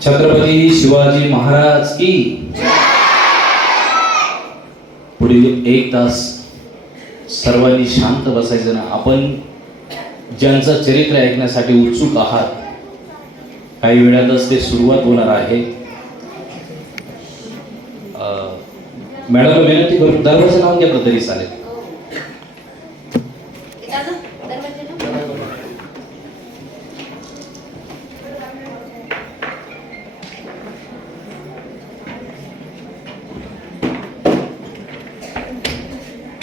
छत्रपती शिवाजी महाराज की पुढील 1 तास सर्वांनी शांत बसायचं ना. आपण ज्यांचं चरित्र ऐकण्यासाठी उत्सुक आहात, काही वेळातच ते सुरुवात होणार आहे. मॅडम विनंती करून दरवाजा लावून घेतलं तरी चालेल.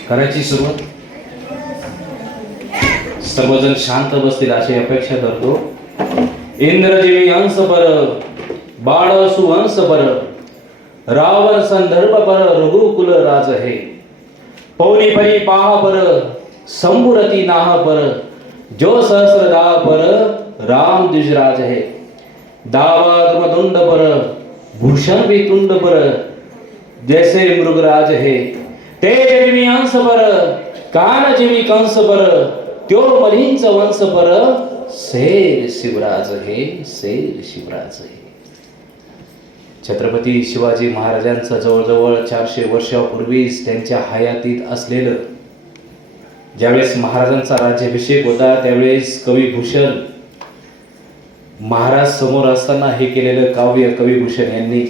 करायची सुरुवात. सर्वजण शांत बसतील अशी अपेक्षा करतो. इंद्रजीवी अंश पर, बाळ सुवंश पर, रावण संदर्भ पर, रघुकुल राज है. पौनी परी पाह पर, संबुरती नाह पर, जो सहस्र दाह पर, राम द्विजराज है. दावा द्रुमदुंड पर, भूषण भी तुंड पर, जैसे मृगराज है. तेजवी अंश पर, कान जीवी कंस पर, त्यो मलिंच वंश पर, शेर शिवराज है, शेर शिवराज है. छत्रपती शिवाजी महाराजांचं जवळजवळ 400 वर्षापूर्वीच त्यांच्या हयातीत असलेलं, ज्यावेळेस महाराजांचा राज्याभिषेक होता त्यावेळेस कविभूषण महाराज समोर असताना हे केलेलं काव्य कविभूषण यांनी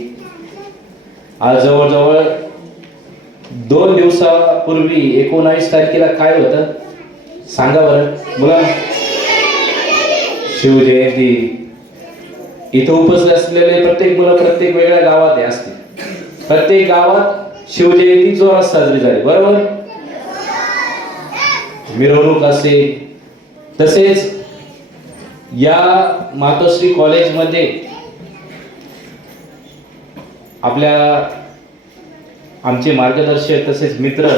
आज जवळजवळ 2 दिवसापूर्वी 19 तारखेला काय होतं सांगा बरं मुलांना. शिवजयंती. इथं उपस्थित असलेले प्रत्येक मुलं प्रत्येक वेगळ्या गावात असतील. प्रत्येक गावात शिवजयंती जोरात साजरी झाली, बरोबर. मिरवणूक असेल. तसेच या मातोश्री कॉलेजमध्ये आपल्या आमचे मार्गदर्शक तसेच मित्र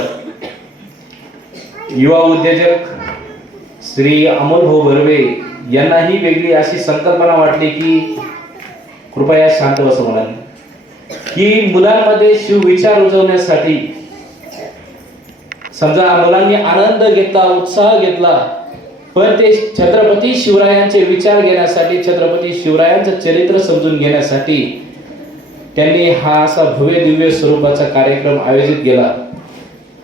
युवा उद्योजक श्री अमोल भाऊ बर्वे यांनाही वेगळी अशी संकल्पना वाटली की कृपया शांत बसा मुलांनी, की मुलांमध्ये शिवविचार रुजवण्यासाठी समजा मुलांनी आनंद घेतला, उत्साह घेतला, पण ते छत्रपती शिवरायांचे विचार घेण्यासाठी, छत्रपती शिवरायांचं चरित्र समजून घेण्यासाठी त्यांनी हा असा भव्य दिव्य स्वरूपाचा कार्यक्रम आयोजित केला.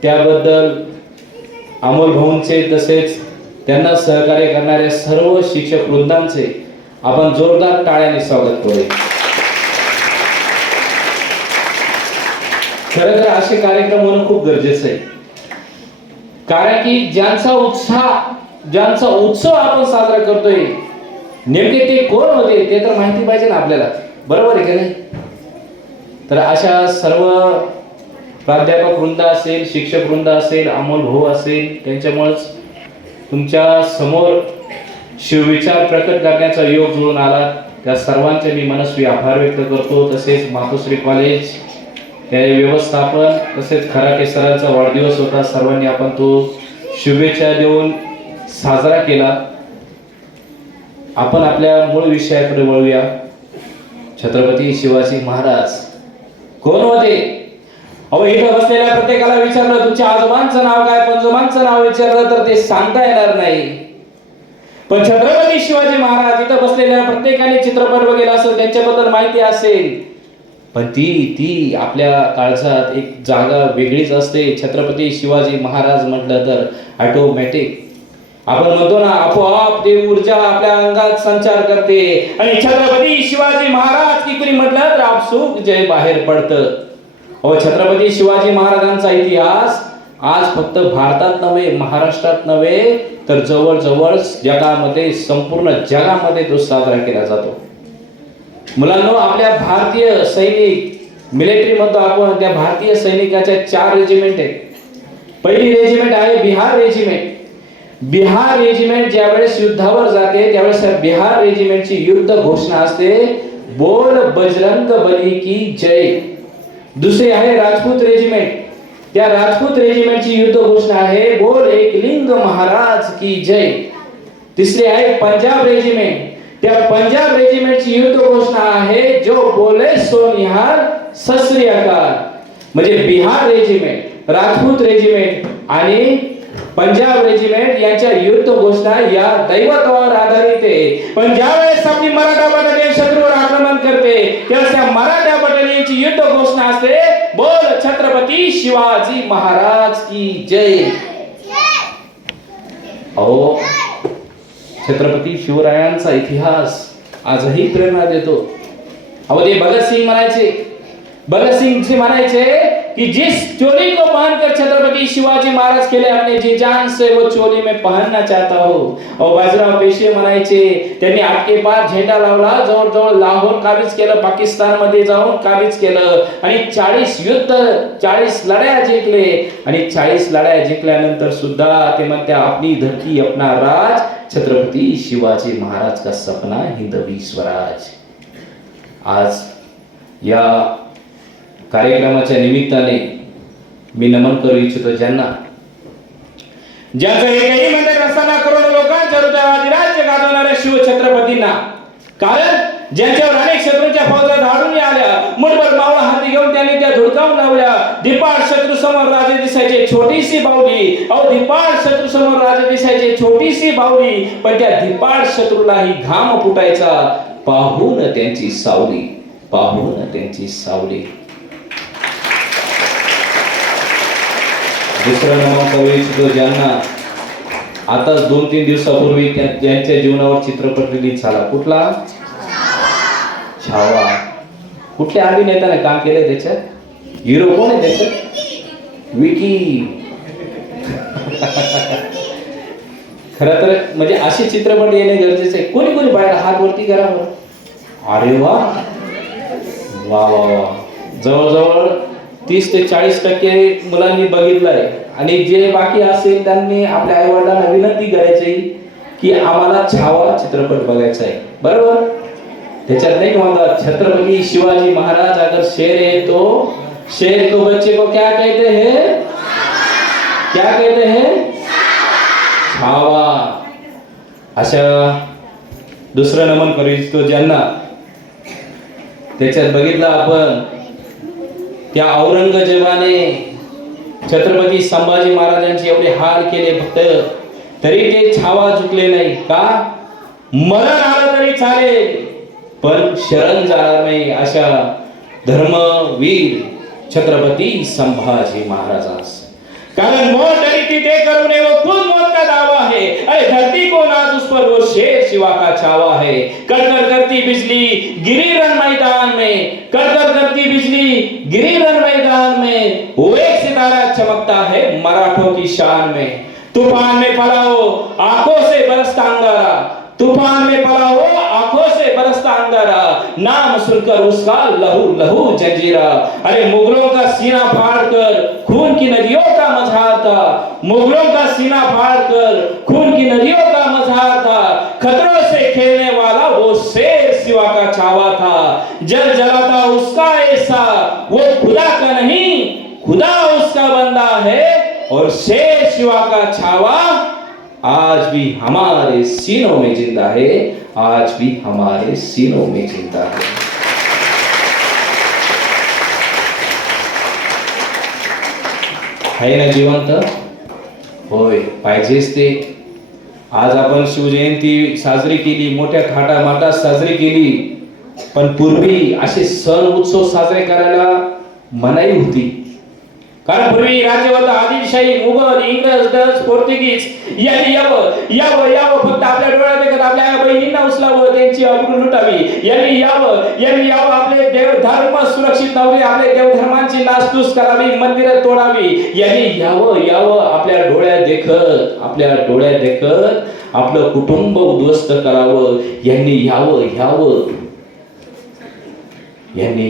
त्याबद्दल अमोल भाऊंचे तसेच त्यांना सहकार्य करणाऱ्या सर्व शिक्षक वृंदांचे आपण जोरदार टाळ्याने स्वागत करूया. खरं तर असे कार्यक्रम होणं खूप गरजेचं आहे, कारण की ज्यांचा उत्सव आपण साजरा करतोय नेमके ते कोण होते ते तर माहिती पाहिजे ना आपल्याला, बरोबर आहे का नाही. तर अशा सर्व प्राध्यापक वृंद असेल, शिक्षक वृंद असेल, अमोल भाऊ असेल, त्यांच्यामुळेच तुमच्या समोर शिवविचार प्रकट करण्याचा योग जुळून आला. त्या सर्वांचे मी मनस्वी आभार व्यक्त करतो. तसेच मातोश्री कॉलेज या व्यवस्थापन तसेच खराटे सरांचा वाढदिवस होता, सर्वांनी आपण तो शुभेच्छा देऊन साजरा केला. आपण आपल्या मूळ विषयाकडे वळूया. छत्रपती शिवाजी महाराज कोण होते? अहो, इथं बसलेल्या प्रत्येकाला विचारलं तुमच्या आजोबांचं नाव काय, पंजोबांचं नाव विचारलं तर ते सांगता येणार नाही. पण छत्रपती शिवाजी महाराज इथं बसलेल्या प्रत्येकाने चित्रपट बघितला असेल, त्यांच्याबद्दल माहिती असेल, पण ती आपल्या काळजात एक जागा वेगळीच असते. छत्रपती शिवाजी महाराज म्हटलं तर ऑटोमॅटिक आपण म्हणतो ना, आपोआप ते ऊर्जा आपल्या अंगात संचार करते आणि छत्रपती शिवाजी महाराज की कुणी म्हटलं तर आपसूक जय बाहेर पडतं. छत्रपती शिवाजी महाराजांचा इतिहास आज फक्त भारतात नव्हे, महाराष्ट्रात नव्हे, तर जवळजवळ जगामध्ये, संपूर्ण जगामध्ये तो साजरा केला जातो. मुलांनो, आपल्या भारतीय सैनिक मिलिटरी म्हणतो आपण, त्या भारतीय सैनिकाच्या 4 रेजिमेंट आहेत. पहिली रेजिमेंट आहे बिहार रेजिमेंट. बिहार रेजिमेंट ज्यावेळेस युद्धावर जाते त्यावेळेस बिहार रेजिमेंटची युद्ध घोषणा असते, बोल बजरंग बली की जय. दुसरी आहे राजपूत रेजिमेंट. त्या राजपूत रेजिमेंटची युद्ध घोषणा आहे, बोल एकलिंग महाराज की जय. तिसरी आहे पंजाब रेजिमेंट. त्या पंजाब रेजिमेंटची युद्ध घोषणा आहे, जो बोले सो निहाल सत श्री अकाल. म्हणजे बिहार रेजिमेंट, राजपूत रेजिमेंट आणि पंजाब रेजिमेंट यांच्या युद्ध घोषणा या दैवत्वावर आधारित आहे. पण ज्यावेळेस आपली मराठा बटालियन शत्रूवर आक्रमण करते मराठा बटालियनची युद्ध घोषणा असते, बोल छत्रपती शिवाजी महाराज की जय. अहो छत्रपती शिवरायांचा इतिहास आजही प्रेरणा देतो. अहो ते भगतसिंग म्हणायचे की जिस चोली को पहनकर छत्रपती शिवाजी महाराज खेले अपने जी जान से वो चोली में पहनना चाहता हूं. और बाजीराव पेशवे म्हणायचे, त्यांनी आपके पार झेंडा लावला, जवळ लाहोर काबीज केलं, पाकिस्तान मध्ये जाऊन काबीज केलं आणि 40 लढाया जिंकले. आणि 40 लढाया जिंकल्यानंतर सुद्धा ते म्हणते अपनी धरती अपना राज, छत्रपती शिवाजी महाराज का सपना हिंदवी स्वराज. आज या कार्यक्रमाच्या निमित्ताने मी नमन करू इच्छितो ज्यांचं एकही मंदिर नसताना करोडो लोकांच्या हृदयात राज्य गाजवणाऱ्या शिवछत्रपतींना. कारण ज्यांच्यावर अनेक शत्रूंच्या फौजा धाडून आल्या, मुठभर मावळा हाती घेऊन त्यांनी त्या धुडकावून लावल्या. धिप्पाड शत्रू समोर राजे दिसायचे छोटीशी बावली. अहो धिप्पाड शत्रू समोर राजे दिसायचे छोटीशी बावली, पण त्या धिप्पाड शत्रूलाही घाम फुटायचा पाहून त्यांची सावली. दुसरं नमन करू इच्छितो ज्यांना आता 2-3 दिवसापूर्वी त्यांच्या जीवनावर चित्रपट रिलीज झाला. कुठला? छावा. कुठल्या अभिनेत्याने काम केलंय त्याच्यात? हिरो कोण आहे त्याच्यात? विकी. खरं तर म्हणजे असे चित्रपट येणे गरजेचे आहे. कोणी बाहेर हात वरती करा बरं. अरे वा वा वा. जवळजवळ 30 ते 40% मुलांनी बघितलंय. आणि जे बाकी असेल त्यांनी आपल्या आई वडिलांना विनंती करायची की आम्हाला छावा चित्रपट बघायचा आहे. बरोबर? त्याच्यात नाही म्हणतात छत्रपती शिवाजी महाराज अगर शेर तो बच्चे को क्या कहते हैं? छावा. अशा दुसरं नमन करू इच्छितो ज्यांना त्याच्यात बघितलं आपण त्या औरंगजेबाने छत्रपती संभाजी महाराजांचे एवढे हाल केले, फक्त तरी ते छावा चुकले नाही. का? मरण आलं तरी चालेल पण शरण जाणार नाही. अशा धर्मवीर छत्रपती संभाजी महाराजांस. कारण मौत डरी थी दे करुणे वो खुद मौत का दावा है. अरे धरती को नाज उस पर वो शेर शिवा का छावा है. कड़कर करती बिजली गिरी रण मैदान में, कड़कर करती बिजली गिरी रण मैदान में, वो एक सितारा चमकता है मराठों की शान में. तूफान में पला हो आंखों से बरसता अंगारा, तूफान में पला हो आंखों से बरसता अंगारा, नाम सुनकर उसका लहू लहू जंजीरा. अरे मुगलों का सीना फाड़कर खून की नदियों का मझार था, मुगलों का सीना फाड़कर खून की नदियों का मझार था. खतरों से खेलने वाला वो शेर शिवा का छावा था. जल जला था उसका ऐसा, वो खुदा का नहीं खुदा उसका बंदा है. और शेर शिवा का छावा आज भी हमारे सीनों में जिंदा है, आज भी हमारे सीनों में जिंदा है. आहे ना जिवंत? होय, पाहिजेच ते. आज आपण शिवजयंती साजरी केली, मोठ्या थाटामाटात साजरी केली, पण पूर्वी असे सण उत्सव साजरे करायला मनाई होती. कारण पूर्वी राज्य होतं आदिलशाही, मुघल, इंग्रज, डच, पोर्तुगीज यांनी यावं फक्त आपल्या डोळ्यात देखत आपल्या बहिणींना उचलावं, त्यांची अब्रू लुटावी. यांनी यावं आपले देव धर्म सुरक्षित नव्हते, आपले देव धर्मांची नासधूस करावी, मंदिरं तोडावी. यांनी यावं आपल्या डोळ्यात देखत आपलं कुटुंब उद्ध्वस्त करावं. यांनी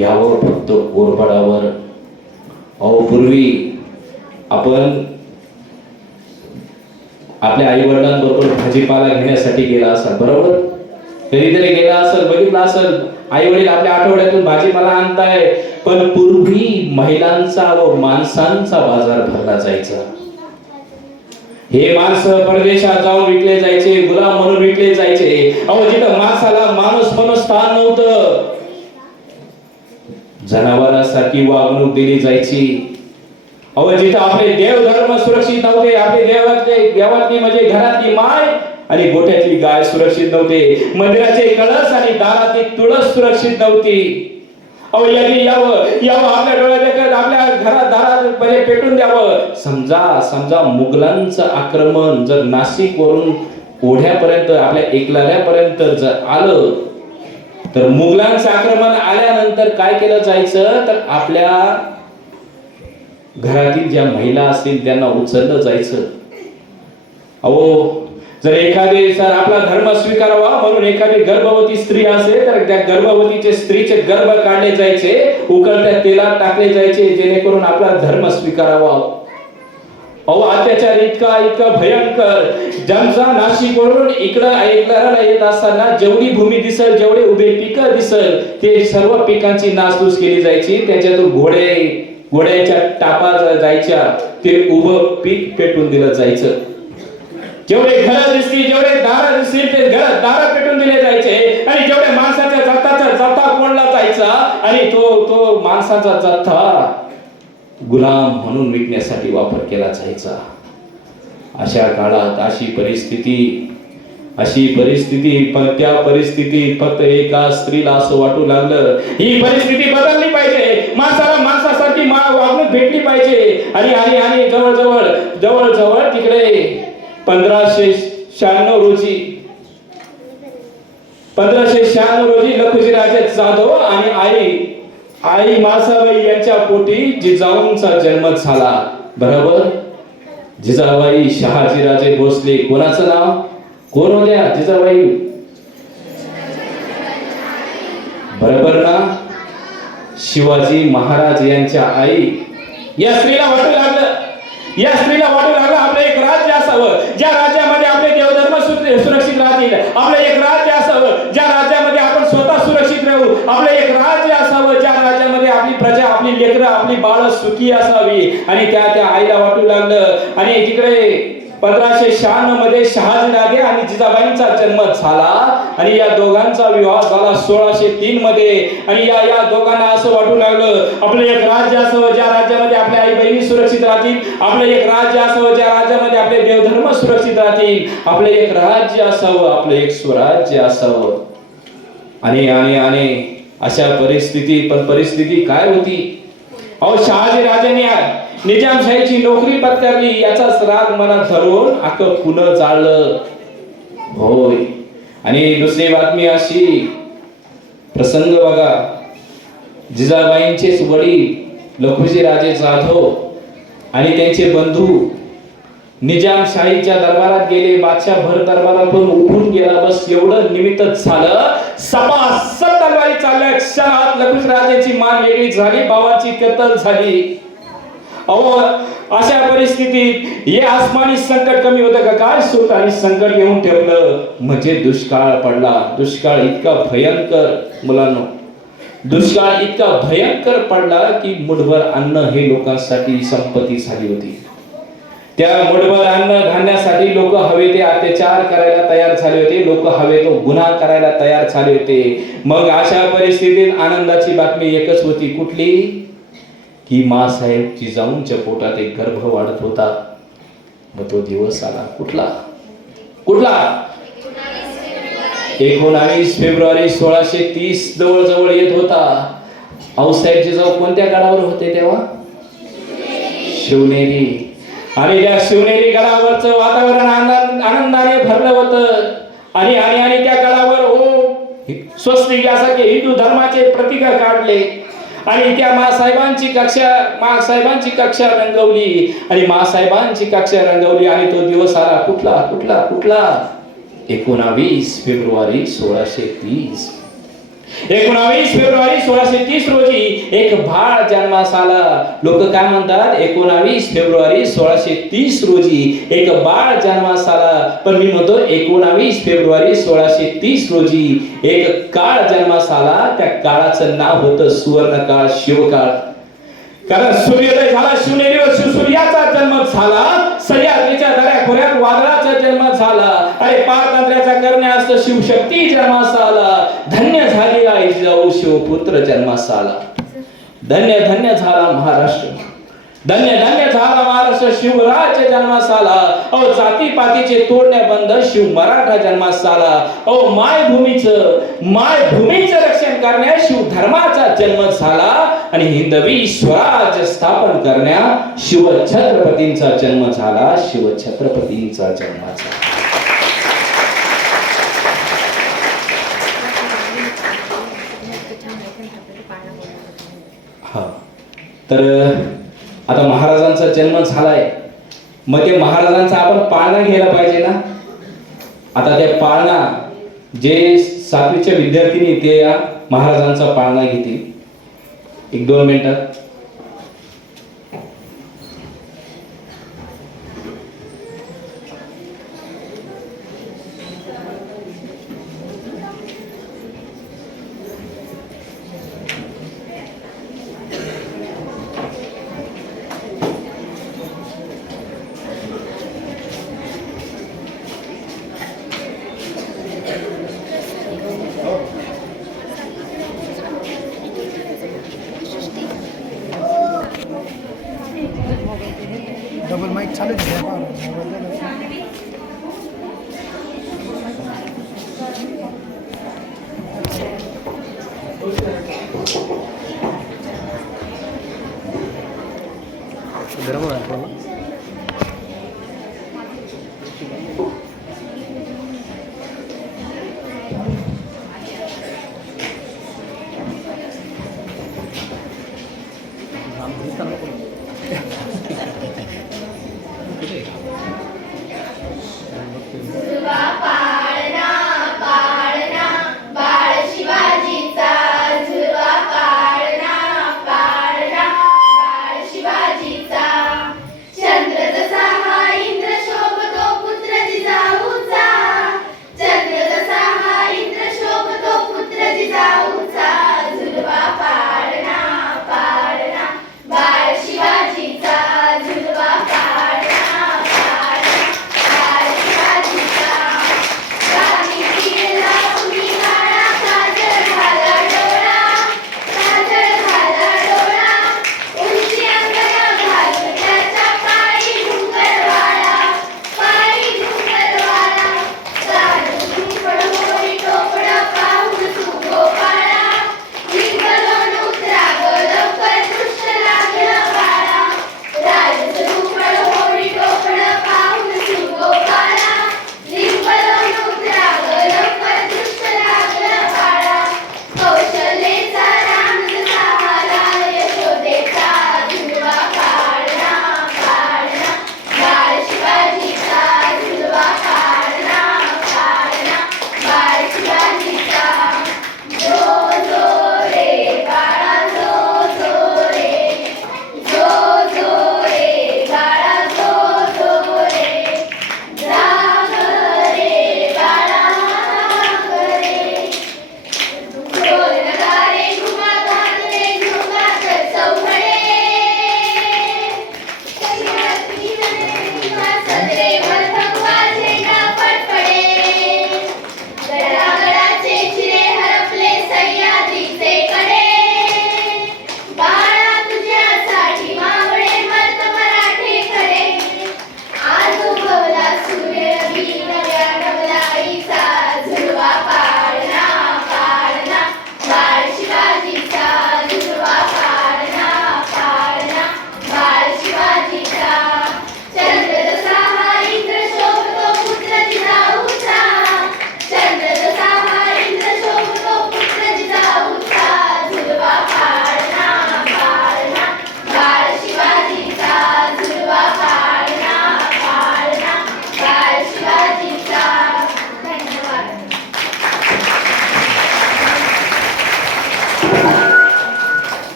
यावं फक्त कोरपडावर. अहो पूर्वी आपण आपल्या आई वडिलांबरोबर भाजीपाला घेण्यासाठी गेला असाल, बरोबर? कधीतरी गेला असेल, बघितलं असेल आई वडील आपल्या आठवड्यातून भाजीपाला आणताय. पण पूर्वी महिलांचा व माणसांचा बाजार भरला जायचा. हे माणसं परदेशात जाऊन विकले जायचे, गुलाम म्हणून विकले जायचे. अहो जिथं माणसाला माणूस म्हणून स्थान नव्हतं, जनावरांसारखी वागणूक दिली जायची. अहो जिथं आपले देव धर्म सुरक्षित नव्हते, आपले देवातली म्हणजे घरातली माय आणि गोठ्यातली गाय सुरक्षित नव्हते, मंदिराचे कळस आणि दारातली तुळस सुरक्षित नव्हती. अहो यांनी यावं आपल्या डोळ्यात आपल्या घरात दारात पहिले पेटून द्यावं. समजा मुघलांचं आक्रमण जर नाशिक वरून ओढ्यापर्यंत आपल्या एकलाऱ्यापर्यंत जर आलं तर मुघलांचं आक्रमण आल्यानंतर काय केलं जायचं तर आपल्या घरातील ज्या महिला असतील त्यांना उचललं जायचं. अहो जर एखादी सर आपला धर्म स्वीकारावा म्हणून एखादी गर्भवती स्त्री असेल तर त्या गर्भवतीचे स्त्रीचे गर्भ काढले जायचे, उकळत्या तेलात टाकले जायचे जेणेकरून आपला धर्म स्वीकारावा. अहो अत्याचार इतका भयंकर. ज्यांचा नाशिकवरून इकडं ऐकणाऱ्याला येत असताना जेवढी भूमी दिसल जेवढे उभे पिकं दिसल ते सर्व पिकांची नासधूस केली जायची. त्याच्यातून घोड्याच्या टापा जायच्या, ते उभं पीक पेटून दिलं जायचं. जेवढे घर दिसतील जेवढे दार दिसतील ते दार पेटून दिले जायचे आणि जेवढे माणसाच्या जत्ता कोणला जायचा आणि तो माणसाचा जत्था गुलाम म्हणून विकण्यासाठी वापर केला जायचा. अशा काळात अशी परिस्थिती पण त्या परिस्थितीत फक्त एका स्त्रीला असं वाटू लागलं ही परिस्थिती बदलली पाहिजे, माणसाला माणसासाठी वागणूक भेटली पाहिजे. आणि जवळ तिकडे 1596 रोजी लखुजी राजे जाधव आणि आई मासाबाई यांच्या पोटी जिजाऊंचा जन्म झाला. बरोबर. जिजाबाई शहाजीराजे भोसले. कोणाचं नाव कोण होत्या जिजाबाई? बरोबर ना, शिवाजी महाराज यांच्या आई. या स्त्रीला वाटू लागलं आपलं एक राज्य असावं ज्या राज्यामध्ये आपले देवधर्म सुरक्षित राहतील, आपलं एक राज्य असावं ज्या राज्यामध्ये आपण स्वतः सुरक्षित राहू, आपलं एक राज्य असावं ज्या राज्यामध्ये आपली प्रजा आपली लेकरं आपली बाळ सुखी असावी. आणि त्या आईला वाटू लागलं. आणि तिकडे 1596 मध्ये शहाजीराजे आणि जिजाबाईंचा जन्म झाला आणि या दोघांचा विवाह झाला 1603 मध्ये. आणि या दोघांना असं वाटू लागलं आपलं एक राज्य असावं ज्या राज्यामध्ये आपल्या आई बहिणी सुरक्षित राहतील, आपलं एक राज्य असावं ज्या राज्यामध्ये आपले देवधर्म सुरक्षित राहतील, आपलं एक राज्य असावं, आपलं एक स्वराज्य असावं. आणि अशा परिस्थिती काय होती? अहो शहाजीराजांनी निजामशाहीची नोकरी पत्करली याचाच राग मनात धरून अख्खं पुणे जाळलं. होय. आणि दुसरी बातमी अशी प्रसंग बघा, जिजाबाईंचेच वडील लखुजी राजे जाधव आणि त्यांचे बंधू निजामशाहीच्या दरबारात गेले. बादशाह भर दरबारातून उठून गेला. बस एवढं निमित्तच झालं. सपासप तलवारी चालल्या क्षणात लखुजी राजाची मान वेगळी झाली, भावाची कत्तल झाली. अहो अशा परिस्थितीत हे आसमानी संकट कमी होतं का? काय सुतानी संकट येऊन ठेवलं म्हणजे दुष्काळ पडला. दुष्काळ इतका भयंकर मुलांनो, दुष्काळ इतका भयंकर पडला की मुठभर अन्न हे लोकांसाठी संपत्ती झाली होती. त्या मुठभर अन्न धान्यासाठी लोक हवे ते अत्याचार करायला तयार झाले होते, लोक हवे तो गुन्हा करायला तयार झाले होते. मग अशा परिस्थितीत आनंदाची बातमी एकच होती. कुठली? की माँसाहेब जिजाऊंच्या पोटात एक गर्भ वाढत होता. मग तो दिवस आला. कुठला? 19 फेब्रुवारी 1630 जवळ येत होता. आऊसाहेब जिजाऊ कोणत्या गडावर होते तेव्हा? शिवनेरी. आणि त्या शिवनेरी गडावरचं वातावरण आनंदाने भरलं होतं. आणि त्या गडावर स्वस्तिक यासारखे हिंदू धर्माचे प्रतीक काढले आणि त्या माँसाहेबांची कक्षा रंगवली आणि तो दिवस आला. कुठला? 19 फेब्रुवारी 1630. 19 फेब्रुवारी 1630 रोजी एक बाळ जन्मास आला. लोक काय म्हणतात? 19 फेब्रुवारी 1630 रोजी एक बाळ जन्मास आला. पण मी म्हणतो 19 फेब्रुवारी 1630 रोजी एक काळ जन्मास आला. त्या काळाचं नाव होतं सुवर्णकाळ, शिवकाळ. कारण सूर्योदय झाला शिवनेरीवर, सूर्याचा जन्म झाला. सह्याद्रीच्या दऱ्याखोऱ्यात वादळाचा जन्म झाला. अरे पारतंत्र्याचा करण्यास शिवशक्ती जन्मास आला. धन्य झाली आई जिजाऊ, शिवपुत्र जन्मास आला. धन्य झाला महाराष्ट्र, धन्य झाला महाराष्ट्र. शिवराज्य जन्मास आला. अहो जातीपातीचे तोडणे बंद, शिव मराठा जन्मास आला. अहो मायभूमीचं रक्षण करण्या शिवधर्माचा जन्म झाला आणि हिंदवी स्वराज्य स्थापन करण्या शिवछत्रपतींचा जन्म झाला. शिवछत्रपतींचा जन्म झाला. हा तर आता महाराजांचा जन्म झालाय, मग ते महाराजांचा आपण पाळणा घ्यायला पाहिजे ना. आता त्या पाळणा जे 7वीच्या विद्यार्थिनी ते या महाराजांचा पाळणा घेतील. 1-2 मिनिटात. डबल माइक चालू आहे. गरम आहे.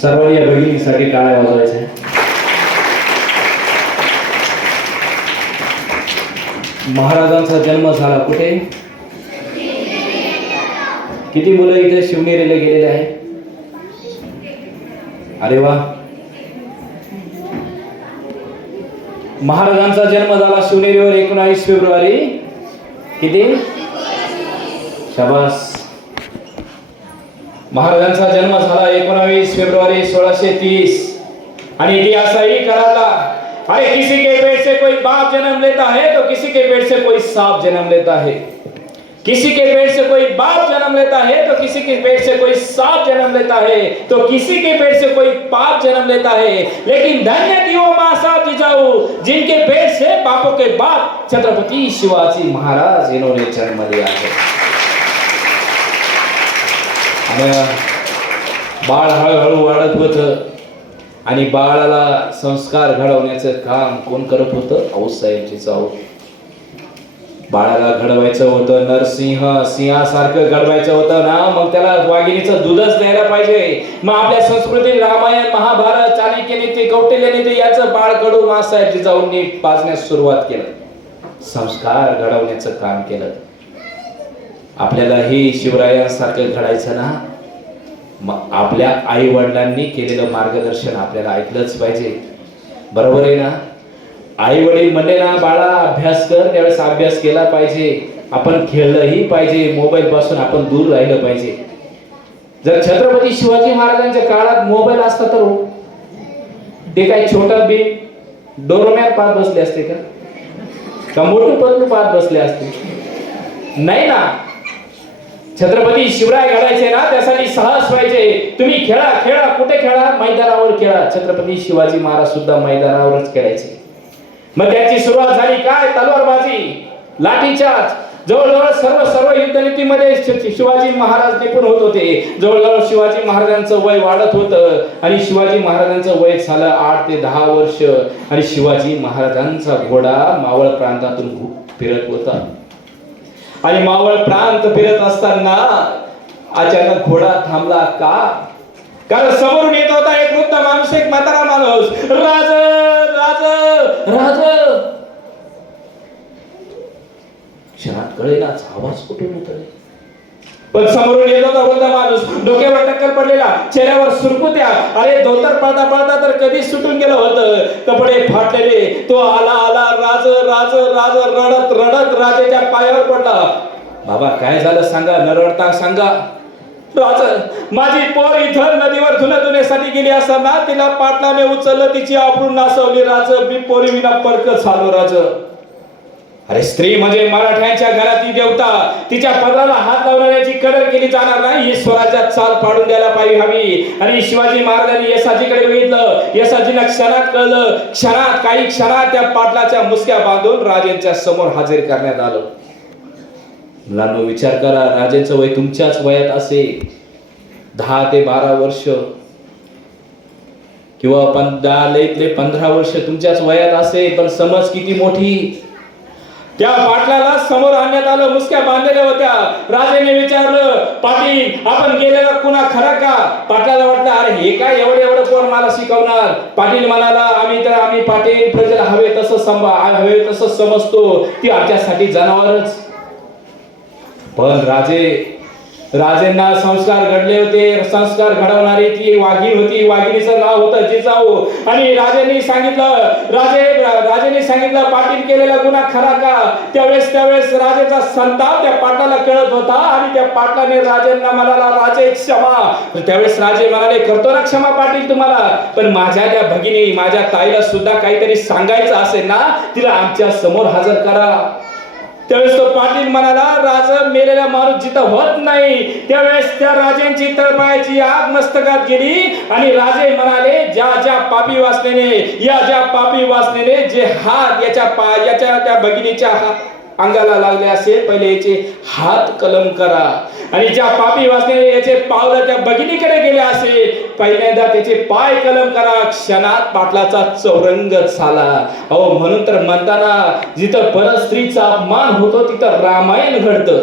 सर्वांनी या भगिनीसाठी टाळ्या वाजवायच्या. महाराजांचा जन्म झाला कुठे? किती मुलं इथे शिवनेरीला गेलेले आहे? अरे वा. महाराजांचा जन्म झाला शिवनेरीवर 19 फेब्रुवारी. किती? शाबास. महाराजांचा जन्म झाला 19 फेब्रुवारी 1630 आणि इतिहासही कराता। अरे किसी के पेट से कोई बाप जन्म लेता है तो किसी के पेट से कोई सांप जन्म लेता है, किसी के पेट से कोई बाप जन्म लेता है तो किसी के पेट से कोई सांप जन्म लेता है, तो किसी के पेट से कोई पाप जन्म लेता है, लेकिन धन्य की वो मां साहब जिजाऊ जिनके पेट से बापों के बाप छत्रपति शिवाजी महाराज इन्होंने जन्म लिया है। बाळ हळूहळू वाढत होतं आणि बाळाला संस्कार घडवण्याचं काम कोण करत होतं? आऊसाहेब जिजाऊ। बाळाला घडवायचं होतं नरसिंह सिंहासारखं घडवायचं होतं ना, मग त्याला वाघिणीचं दूधच द्यायला पाहिजे। मग आपल्या संस्कृतीत रामायण महाभारत चाणक्य नीती कौटिल्य नीती याचं बाळ कडू मासाहेब जिजाऊंनी पाजण्यास सुरुवात केलं, संस्कार घडवण्याचं काम केलं। आपल्याला हे शिवरायांसारखं घडायचं ना, मग आपल्या आई वडिलांनी केलेलं मार्गदर्शन आपल्याला ऐकलंच पाहिजे, बरोबर आहे ना? आई वडील म्हणले ना बाळा अभ्यास कर, त्यावेळेस अभ्यास केला पाहिजे, आपण खेळलंही पाहिजे, मोबाईल पासून आपण दूर राहिलं पाहिजे। जर छत्रपती शिवाजी महाराजांच्या काळात मोबाईल असता तर ते काय छोटा बी डोरोमॅन पाहत बसले असते का मोठू पतलू पाहत बसले असते? नाही ना। छत्रपती शिवराय घडायचे ना त्यासाठी साहस पाहिजे। तुम्ही खेळा खेळा, कुठे खेळा? मैदानावर खेळा। छत्रपती शिवाजी महाराज सुद्धा मैदानावरच खेळायचे। मग त्याची सुरुवात झाली काय? तलवारबाजी, लाठीचार्ज। जवळजवळ सर्व युद्धनीतीमध्ये शिवाजी महाराज निपुण होत होते। जवळजवळ शिवाजी महाराजांचं वय वाढत होतं आणि शिवाजी महाराजांचं वय झालं 8 ते 10 वर्ष आणि शिवाजी महाराजांचा घोडा मावळ प्रांतातून फिरत होता आणि मावळ प्रांत फिरत असताना अचानक घोडा थांबला का? कारण समोरून येत होता एक वृद्ध माणूस, एक म्हातारा माणूस। राज राज राज क्षणात कळेनाच आवाज कुठून येतोय, पण समोरून येत होता वृद्ध माणूस, डोक्यावर टक्कल पडलेला, चेहऱ्यावर सुरकुत्या। अरे धोतर पळता पळता तर कधीच सुटून गेलं होतं, कपडे फाटलेले। तो आला आला राज राज राज रडत रडत राजाच्या पायावर पडला। बाबा काय झालं सांगा, न रडता सांगा। राज, माझी पोर इथं नदीवर धुण्यासाठी गेली असताना तिला पाटलाने उचललं, तिची आबरू नासवली। राज, मी पोरी विना परक झालो राज। अरे स्त्री म्हणजे मराठ्यांच्या घरातली देवता, तिच्या पदराला हात लावण्याची कदर केली जाणार नाही, ही स्वराज्यात चाल पाडून द्यायला पाहिजे हवी। आणि शिवाजी महाराजांनी यसाजीकडे बघितलं, यसाजींना क्षणात कळलं, काही क्षणात त्या पाटलाच्या मुसक्या बांधून राजेंच्या समोर हजर करण्यात आलं। मुलांनो विचार करा, राजेंचं वय तुमच्याच वयात असेल, 10 ते 12 वर्ष किंवा 15 वर्ष तुमच्याच वयात असेल, पण समज किती मोठी। त्या पाटलाला समोर आणण्यात आलं, मुसक्या बांधलेल्या होत्या। राजाने विचारलं, पाटील आपण गेलेला कुणा खरा का? पाटलाला वाटलं अरे हे काय एवढं कोण मला शिकवणार? पाटील म्हणाला, आम्ही पाटील प्रजेला हवे तसं समजतो, ती आमच्यासाठी जनावरच। पण राजेंना संस्कार घडले होते, संस्कार घडवणारी ती वाघीण होती, वाघिणीचं नाव होतं जिजाऊ। आणि राजेंनी सांगितलं पाटील केलेला गुन्हा खरा का? त्यावेळेस राजेचा संताप त्या पाटलाला कळत होता आणि त्या पाटलाने राजेंना म्हणाला, राजे क्षमा। त्यावेळेस राजे म्हणाले, करतो ना क्षमा पाटील तुम्हाला, पण माझ्या त्या भगिनी माझ्या ताईला सुद्धा काहीतरी सांगायचं असेल ना, तिला आमच्या समोर हजर करा। त्यावेळेस तो पाटील म्हणाला, राज मेलेला माणूस जिथं होत नाही। त्यावेळेस त्या राजांची तळपायाची आग मस्तकात गेली आणि राजे म्हणाले, ज्या पापी वासनेने जे हात याच्या त्या भगिनीच्या अंगाला लागले असेल, पहिले याचे हात कलम करा। आणि ज्या पापी वासनेने याचे पावलं त्या भगिनीकडे गेले असेल, पहिल्यांदा त्याचे पाय कलम करा। क्षणात पाटलाचा चौरंग झाला। अहो म्हणून तर म्हणताना, जिथं परस्त्रीचा अपमान होतो तिथं रामायण घडतं,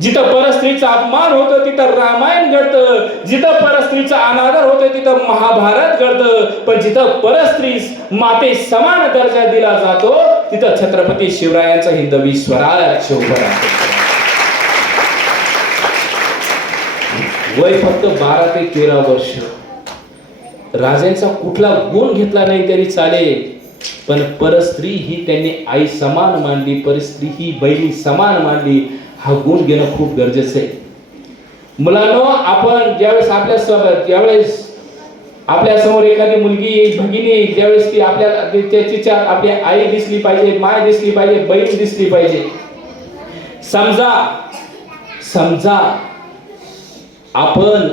जिथं परस्त्रीचा अपमान होतो तिथं रामायण घडतं, जिथं परस्त्रीचा अनादर होतो तिथं महाभारत घडतं, पण जिथं परस्त्रीस माते समान दर्जा दिला जातो तिथं छत्रपती शिवरायांचा हिंदवी स्वराज्य उभं राहतं। वय फक्त 12 ते 13 वर्ष। राजांचा कुठला गुण घेतला नाही तरी चालेल, पण परस्त्री ही त्यांनी आई समान मानली, परस्त्री ही बहिणी समान मानली, हा गुण घेणं खूप गरजेचं आहे। मुलांनो, आपण ज्यावेळेस आपल्या समोर एखादी मुलगी भगिनी ज्यावेळेस ती आपल्याला तिच्या आपली आई दिसली पाहिजे, माय दिसली पाहिजे, बहीण दिसली पाहिजे. समजा आपण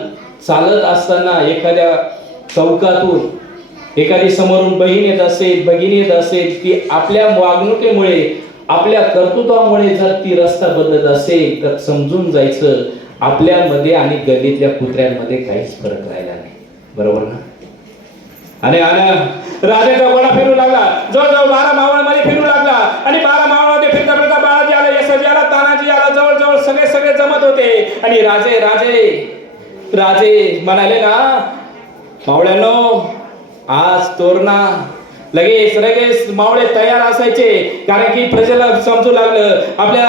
चालत असताना एखाद्या चौकातून एखादी समोरून बहीण येत असेल, भगिनी येत असेल, ती आपल्या वागणुकीमुळे आपल्या कर्तृत्वामुळे जर ती रस्ता बदलत असेल तर समजून जायचं आपल्यामध्ये आणि गल्लीतल्या कुत्र्यांमध्ये काहीच फरक राहिला नाही. बरोबर ना? आणि राजाचा घोडा फिरू लागला, जवळजवळ 12 मावळमध्ये फिरू लागला आणि 12 मावळमध्ये फिरता फिरता बाळाजी आला, यशोजी आला, तानाजी आला, जवळजवळ सगळे जमत होते. आणि राजे म्हणाले ना, मावळ्यांनो आज तोरणा लगेच मावळे तयार असायचे, कारण की प्रजेला समजू लागलं आपल्या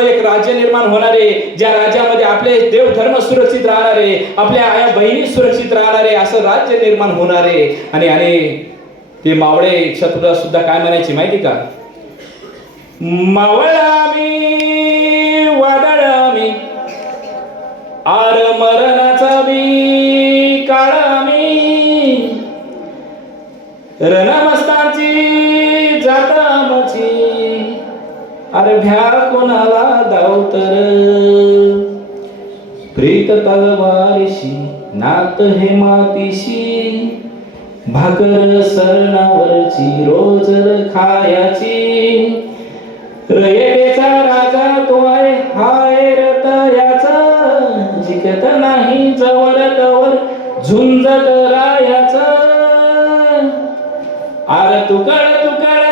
एक राज्य निर्माण होणार आहे, ज्या राज्यामध्ये आपले देव धर्म सुरक्षित राहणार आहे, आपल्या आया बहिणी सुरक्षित राहणार आहे, असं राज्य निर्माण होणार आहे. आणि ते मावळे क्षत्रिय सुद्धा काय म्हणायचे माहिती का? मावळा मी वादळा मी आर मरणाचा मी काळा मी रणमस्तांची जातामची अरे भ्या कोणाला दावतर प्रीत तलवारीशी नात हे मातीशी भाकर सरणावरची रोज खायाची रयतेचा राजा तो आहे हाय रतयाचा जिकत नाही जवळ तवर झुंजत रायाचा अरे तुकड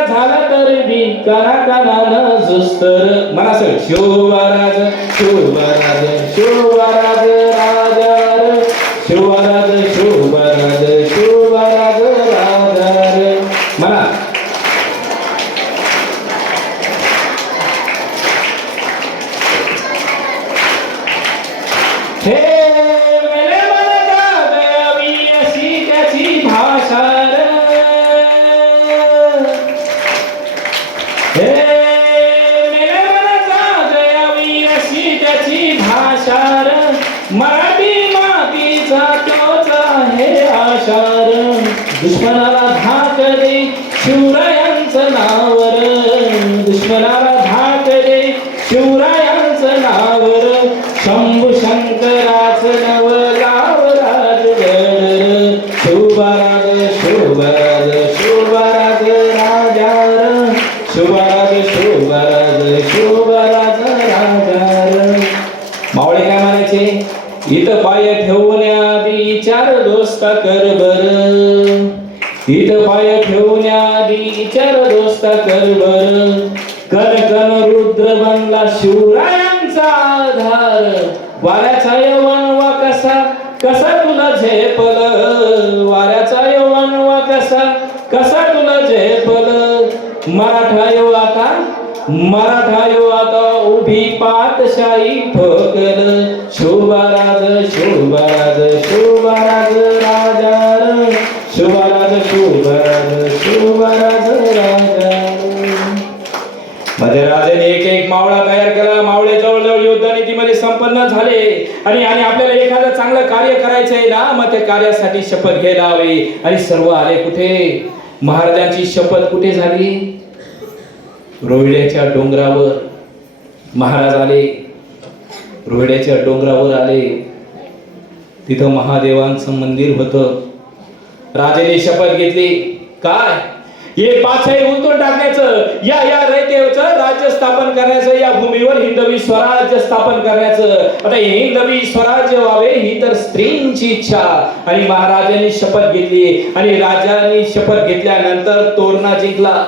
झाला तर बी कानानं जुस्तर म्हणा सर शिवराज राजा राजा म्हणा. हे मेरे मनता दयावी अशी त्याची भाषा मराठी मातीचा तोच आहे आशार दुश्मनाला धाक दे शिवरायांचं नावर दुश्मनाला धाक दे शिवरायांचं नावर शंभू शंकराच नव गाव राजगड शुभराज राजार शुभराज राजार. मावळे काय म्हणायचे? इथं पाय ठेवण्याआधी 4 दोस्त कर बर, इथं पाय ठेवण्याआधी 4 दोस्त कर बर, कन रुद्र बनला शिवरायांचा आधार, वाऱ्याचा यवनवा कसा तुला झेपल, वाऱ्याचा यवनवा कसा तुला झेपल, मराठा यो आता उभी पातशाही ठोकल, शुभराज राजार शुभराज राजार. मध्ये राजाने एक मावळा तयार केला. मावळे जवळजवळ युद्धनीतीमध्ये संपन्न झाले आणि आपल्याला एखादं चांगलं कार्य करायचंय ना, मग त्या कार्यासाठी शपथ घ्यायला हवी. आणि सर्व आले कुठे? महाराजांची शपथ कुठे झाली? रोहिड्याच्या डोंगरावर महाराज आले. रोहिड्याच्या डोंगरावर आले, तिथं महादेवांचं मंदिर होतं. राजाने शपथ घेतली, काय हे 5 उलटून टाकण्याचं, या रयतेचं राज्य स्थापन करण्याचं, या भूमीवर हिंदवी स्वराज्य स्थापन करण्याचं. आता हिंदवी स्वराज्य व्हावे ही तर स्त्रींची इच्छा. आणि महाराजांनी शपथ घेतली आणि राजांनी शपथ घेतल्यानंतर तोरणा जिंकला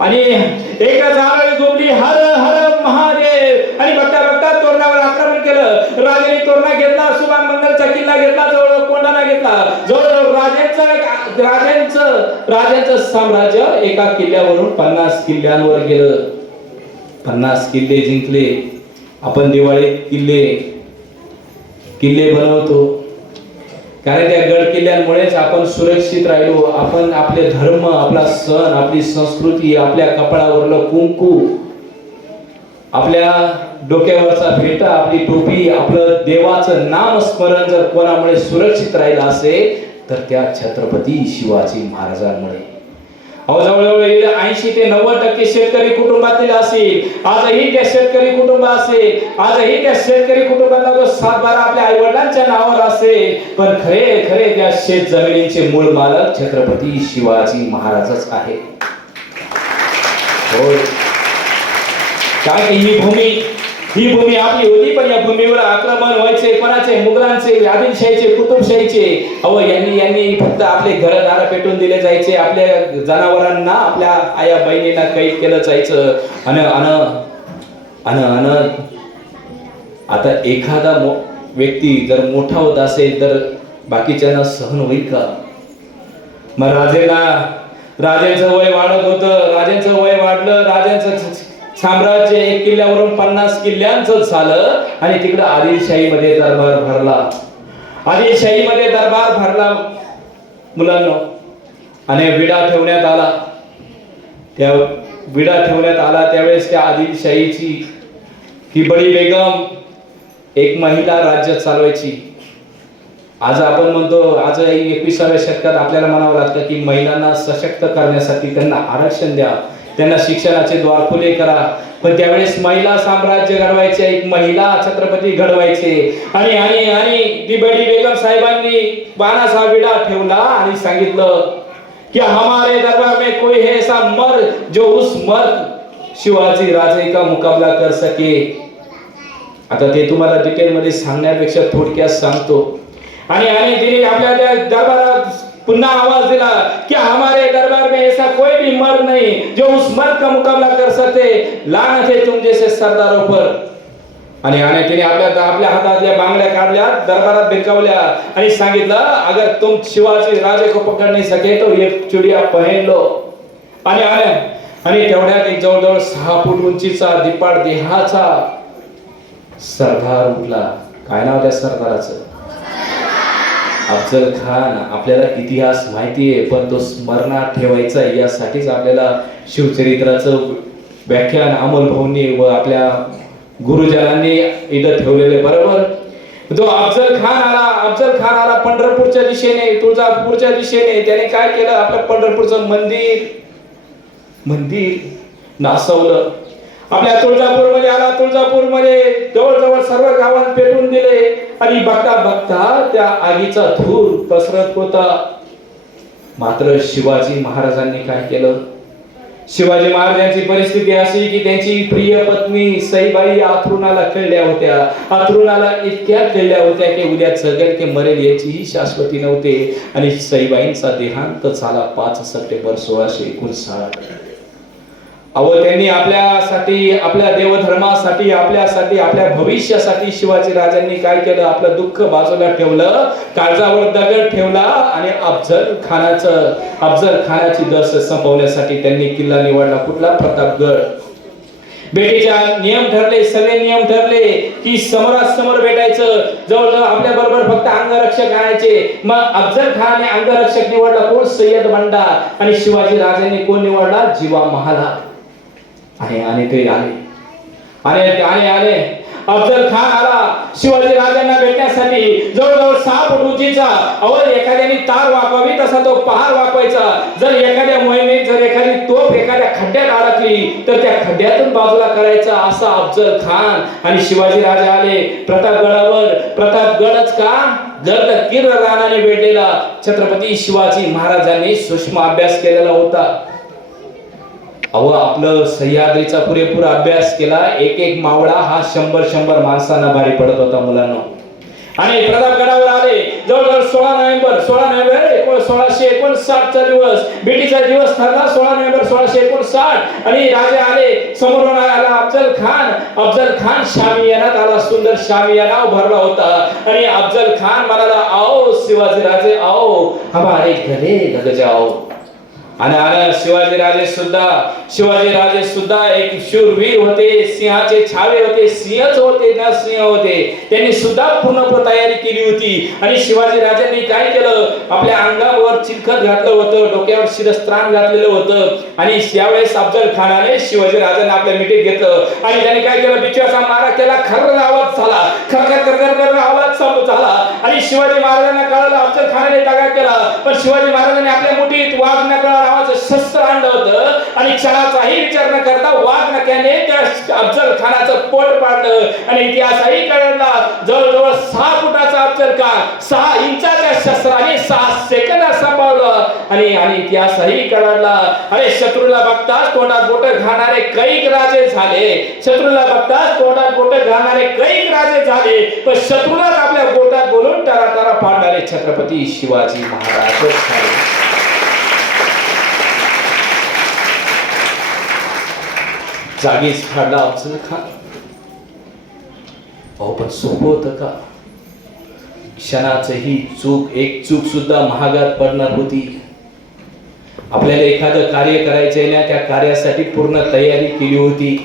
आणि एकच आरळी गोबली हर हर महादेव. आणि बघता तोरणावर आक्रमण केलं. राजाने तोरणा घेतला, सुभान मंगलचा किल्ला घेतला, जवळ कोंढाणा घेतला. जवळ राजांचं साम्राज्य एका किल्ल्यावरून 50 किल्ल्यांवर गेलं. 50 किल्ले जिंकले. आपण दिवाळीत किल्ले बनवतो, कारण त्या गड किल्ल्यांमुळेच आपण सुरक्षित राहिलो. आपण आपले धर्म, आपला सण, आपली संस्कृती, आपल्या कपाळावरलं कुंकू, आपल्या डोक्यावरचा फेटा, आपली टोपी, आपलं देवाचं नामस्मरण जर कोणामुळे सुरक्षित राहिलं असेल तर त्या छत्रपती शिवाजी महाराजांमुळे. अहो जवळजवळ 80 ते 90% शेतकरी कुटुंबातील असेल. आजही त्या शेतकरी कुटुंब असेल, आजही त्या शेतकरी कुटुंबाला तो 7-12 आपल्या आई वडिलांच्या नावावर असेल, पण खरे खरे त्या शेत जमिनीचे मूळ मालक छत्रपती शिवाजी महाराजच आहे. होय, काय ही भूमी आपली होती, पण या भूमीवर आक्रमण व्हायचे कोणाचे? मुघलांचे, आदिलशाहीचे, कुतुबशाहीचे. अहो यांनी फक्त आपले घरदार पेटून दिले जायचे, आपल्या जनावरांना, आपल्या आया बहिणींना कैद केलं जायचं. आता एखादा व्यक्ती जर मोठा होत असेल तर बाकीच्यांना सहन होईल का? मग राजांचं वय वाढत होतं, राजांचं वय वाढलं, राजांचं साम्राज्य 1 किल्ल्यावरून 50 किल्ल्यांचं झालं आणि तिकडं आदिलशाहीमध्ये दरबार भरला मुलांना. आणि विडा ठेवण्यात आला त्यावेळेस त्या आदिलशाहीची ही बडी बेगम एक महिला राज्य चालवायची. आज आपण म्हणतो, आज 21व्या शतकात आपल्याला म्हणावं लागतं की महिलांना सशक्त करण्यासाठी त्यांना आरक्षण द्या, त्यांना शिक्षणाचे द्वार खुले करा. पण त्यावेळेस महिला साम्राज्य घडवायचे, एक महिला छत्रपती घडवायचे. आणि ती बडी बेगम साहेबांनी बाणाचा विडा ठेवला आणि सांगितलं कि हमारे दरबार में कोई है ऐसा मर्द जो उस मर्द शिवाजी राजे का मुकाबला कर सके. आता ते तुम्हाला डिटेल मध्ये सांगण्यापेक्षा थोडक्यात सांगतो. आणि तिने आपल्या त्या दरबारात पुन्हा आवाज दिला कि हमारे दरबार में ऐसा कोई भी मर्द नहीं जो उस मर्द का मुकाबला कर सकते, लानत है तुम जैसे सरदारों पर. आणि तिने आपल्या हातातल्या बांगड्या काढल्या, दरबारात भिरकावल्या आणि सांगितलं, अगर तुम शिवाजी राजे को पकड़ नहीं सके तो ये चुडिया पहन लो. आणि तेवढ्यात एक जवळजवळ 6 फूट उंचीचा दिपाड देहाचा सरदार उठला. काय नाव त्या सरदाराचं? अफजल खान. आपल्याला इतिहास माहिती आहे, पण तो स्मरणात ठेवायचा यासाठीच आपल्याला शिवचरित्राचं व्याख्यान अमोल भाऊंनी व आपल्या गुरुजनांनी इथं ठेवलेले. बरोबर, जो अफजल खान आला पंढरपूरच्या दिशेने, तुळजापूरच्या दिशेने. त्याने काय केलं? आपलं पंढरपूरचं मंदिर नासवलं. आपल्या तुळजापूरमध्ये आला, तुळजापूरमध्ये जवळजवळ सर्व गावात पेटून दिले. आणि बघता त्या आगीचा धूर पसरत होता. मात्र शिवाजी महाराजांनी काय केलं? शिवाजी महाराजांची परिस्थिती अशी की त्यांची प्रिय पत्नी सईबाई आथरुणाला खिळल्या होत्या. आथरुणाला इतक्या खिळल्या होत्या की उद्या जगेल की मरेल याचीही शाश्वती नव्हते. आणि सईबाईंचा देहांत झाला 5 सप्टेंबर 1659. अहो त्यांनी आपल्यासाठी, आपल्या देवधर्मासाठी, आपल्यासाठी, आपल्या भविष्यासाठी शिवाजी राजांनी काय केलं? आपलं दुःख बाजूला ठेवलं, काळजावर दगड ठेवला आणि अफजल खानाची दहशत संपवण्यासाठी त्यांनी किल्ला निवडला. कुठला? प्रतापगड. भेटीच्या सगळे नियम ठरले की समोरासमोर भेटायचं. जवळजवळ आपल्या बरोबर फक्त अंगरक्षक आणायचे. मग अफजल खानाने अंगरक्षक निवडला कोण? सय्यद बंडा. आणि शिवाजी राजांनी कोण निवडला? जीवा महाला. आणि ते आले. अफजल खान आला शिवाजी राजांना भेटण्यासाठी. जवळजवळ 6 फूट उंचीचा. एखाद्याने तार वाकवावी तसा तो पहार वाकवायचा. जर एखाद्या मोहिमेत जर एखादी तोफ एखाद्या खड्ड्यात अडकली तर त्या खड्ड्यातून बाजूला करायचा, असा अफजल खान. आणि शिवाजी राजा आले प्रतापगडावर. प्रतापगडच का, गर्द किर्र रानाने वेढलेला छत्रपती शिवाजी महाराजांनी सूक्ष्म अभ्यास केलेला होता. आपलं सह्याद्रीचा पुरेपूर अभ्यास केला. एक मावळा हा 100 माणसांना भारी पडत होता मुलांना. आणि प्रतापगडावर आले. जवळजवळ 16 नोव्हेंबर 1659चा दिवस, भेटीचा दिवस ठरला 16 नोव्हेंबर 1659. आणि राजा आले. समोरून आला अफजल खान शामियानात आला. सुंदर शामियाना उभारला होता. आणि अफजल खान म्हणाला, आओ शिवाजी राजे आओ, हमारे गले लग जाओ. आणि शिवाजी राजे सुद्धा एक शूरवीर होते, सिंहाचे छावे होते, सिंहच होते ना सिंह होते. त्यांनी सुद्धा पूर्ण तयारी केली होती. आणि शिवाजी राजांनी काय केलं, आपल्या अंगावर चिलखत घातलं होतं, डोक्यावर शिरस्त्राण घातलेलं होतं. आणि यावेळेस अफजल खानाने शिवाजी राजांना आपल्या मिठीत घेतलं आणि त्याने काय केलं, बिचाराचा मारा केला. खर्र आवाज झाला, खर आवाज झाला. आणि शिवाजी महाराजांना कळलं अफजल खानाने दगा केला. पण शिवाजी महाराजांनी आपल्या मुठीत वाघ नकळा नावाचं शस्त्र आणलं होतं आणि क्षणाचाही विचार न करता वाघ नक्याने त्या अफजल खानाचं पोट पाडलं. आणि इतिहासही कळला, जवळजवळ 6 फुटाचा अफजल खान 6 इंचाच्या शस्त्राने 6 सेकंदात सांभाळलं. आणि इतिहासही कळला. अरे शत्रूला बघताच तोंडात बोट घालणारे कैक राजे झाले, शत्रूला बघताच तोंडात बोट घालणारे कैक राजे झाले, पण शत्रूला आपल्या बोटात बोलून टराटरा फाडणारे छत्रपती शिवाजी महाराज झाले. जागीच फाडला अफजल खान. अहो पण सोपं होतं का? क्षणाचंही एक चूक सुद्धा महागात पडणार होती. आपल्याला एखादं कार्य करायचंय ना, त्या कार्यासाठी पूर्ण तयारी केली होती.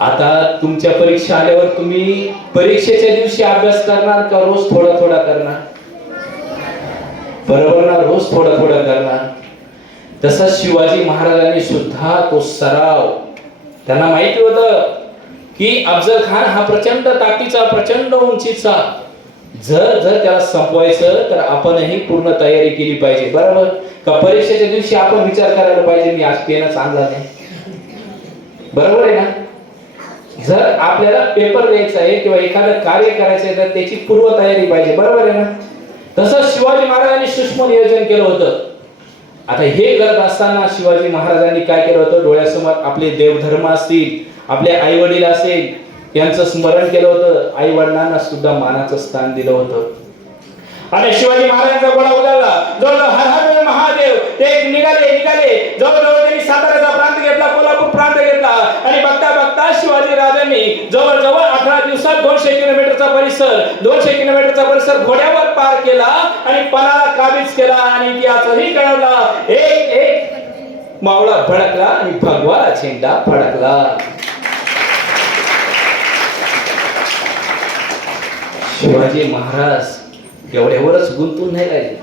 आता तुमच्या परीक्षा आल्यावर तुम्ही परीक्षेच्या दिवशी अभ्यास करणार का रोज थोडा करणार? बरोबर ना, रोज थोडा करणार. तसंच शिवाजी महाराजांनी सुद्धा तो सराव, त्यांना माहिती होतं की अफजल खान हा प्रचंड ताकदीचा, प्रचंड उंचीचा, जर त्याला संपवायचं तर आपणही पूर्ण तयारी केली पाहिजे. बरोबर का? परीक्षेच्या दिवशी आपण विचार करायला पाहिजे, मी आज पेनच आणला नाही. बरोबर आहे ना? जर आपल्याला पेपर द्यायचा आहे किंवा एखादं कार्य करायचं आहे तर त्याची पूर्व तयारी पाहिजे. बरोबर आहे ना? तसंच शिवाजी महाराजांनी सूक्ष्म नियोजन केलं होतं. आता हे करत असताना शिवाजी महाराजांनी काय केलं होतं, डोळ्यासमोर आपले देवधर्म असतील, आपले आई वडील असेल, यांचं स्मरण केलं होतं. आई वडिलांना सुद्धा मानाचं स्थान दिलं होतं. आणि शिवाजी महाराजांचा घोडा उडाला, जवळजवळ हर हर महादेव ते निघाले. जवळजवळ त्यांनी साताऱ्याचा प्रांत घेतला, कोल्हापूर प्रांत घेतला. आणि बघता शिवाजी राजांनी जवळजवळ 18 दिवसात 200 किलोमीटरचा परिसर घोड्यावर पार केला आणि पणाला काबीज केला. आणि इतिहासही कळवला, एक मावळा भडकला आणि भगवा झेंडा फडकला. शिवाजी महाराज एवढ्यावरच गुंतून नाही राहिले.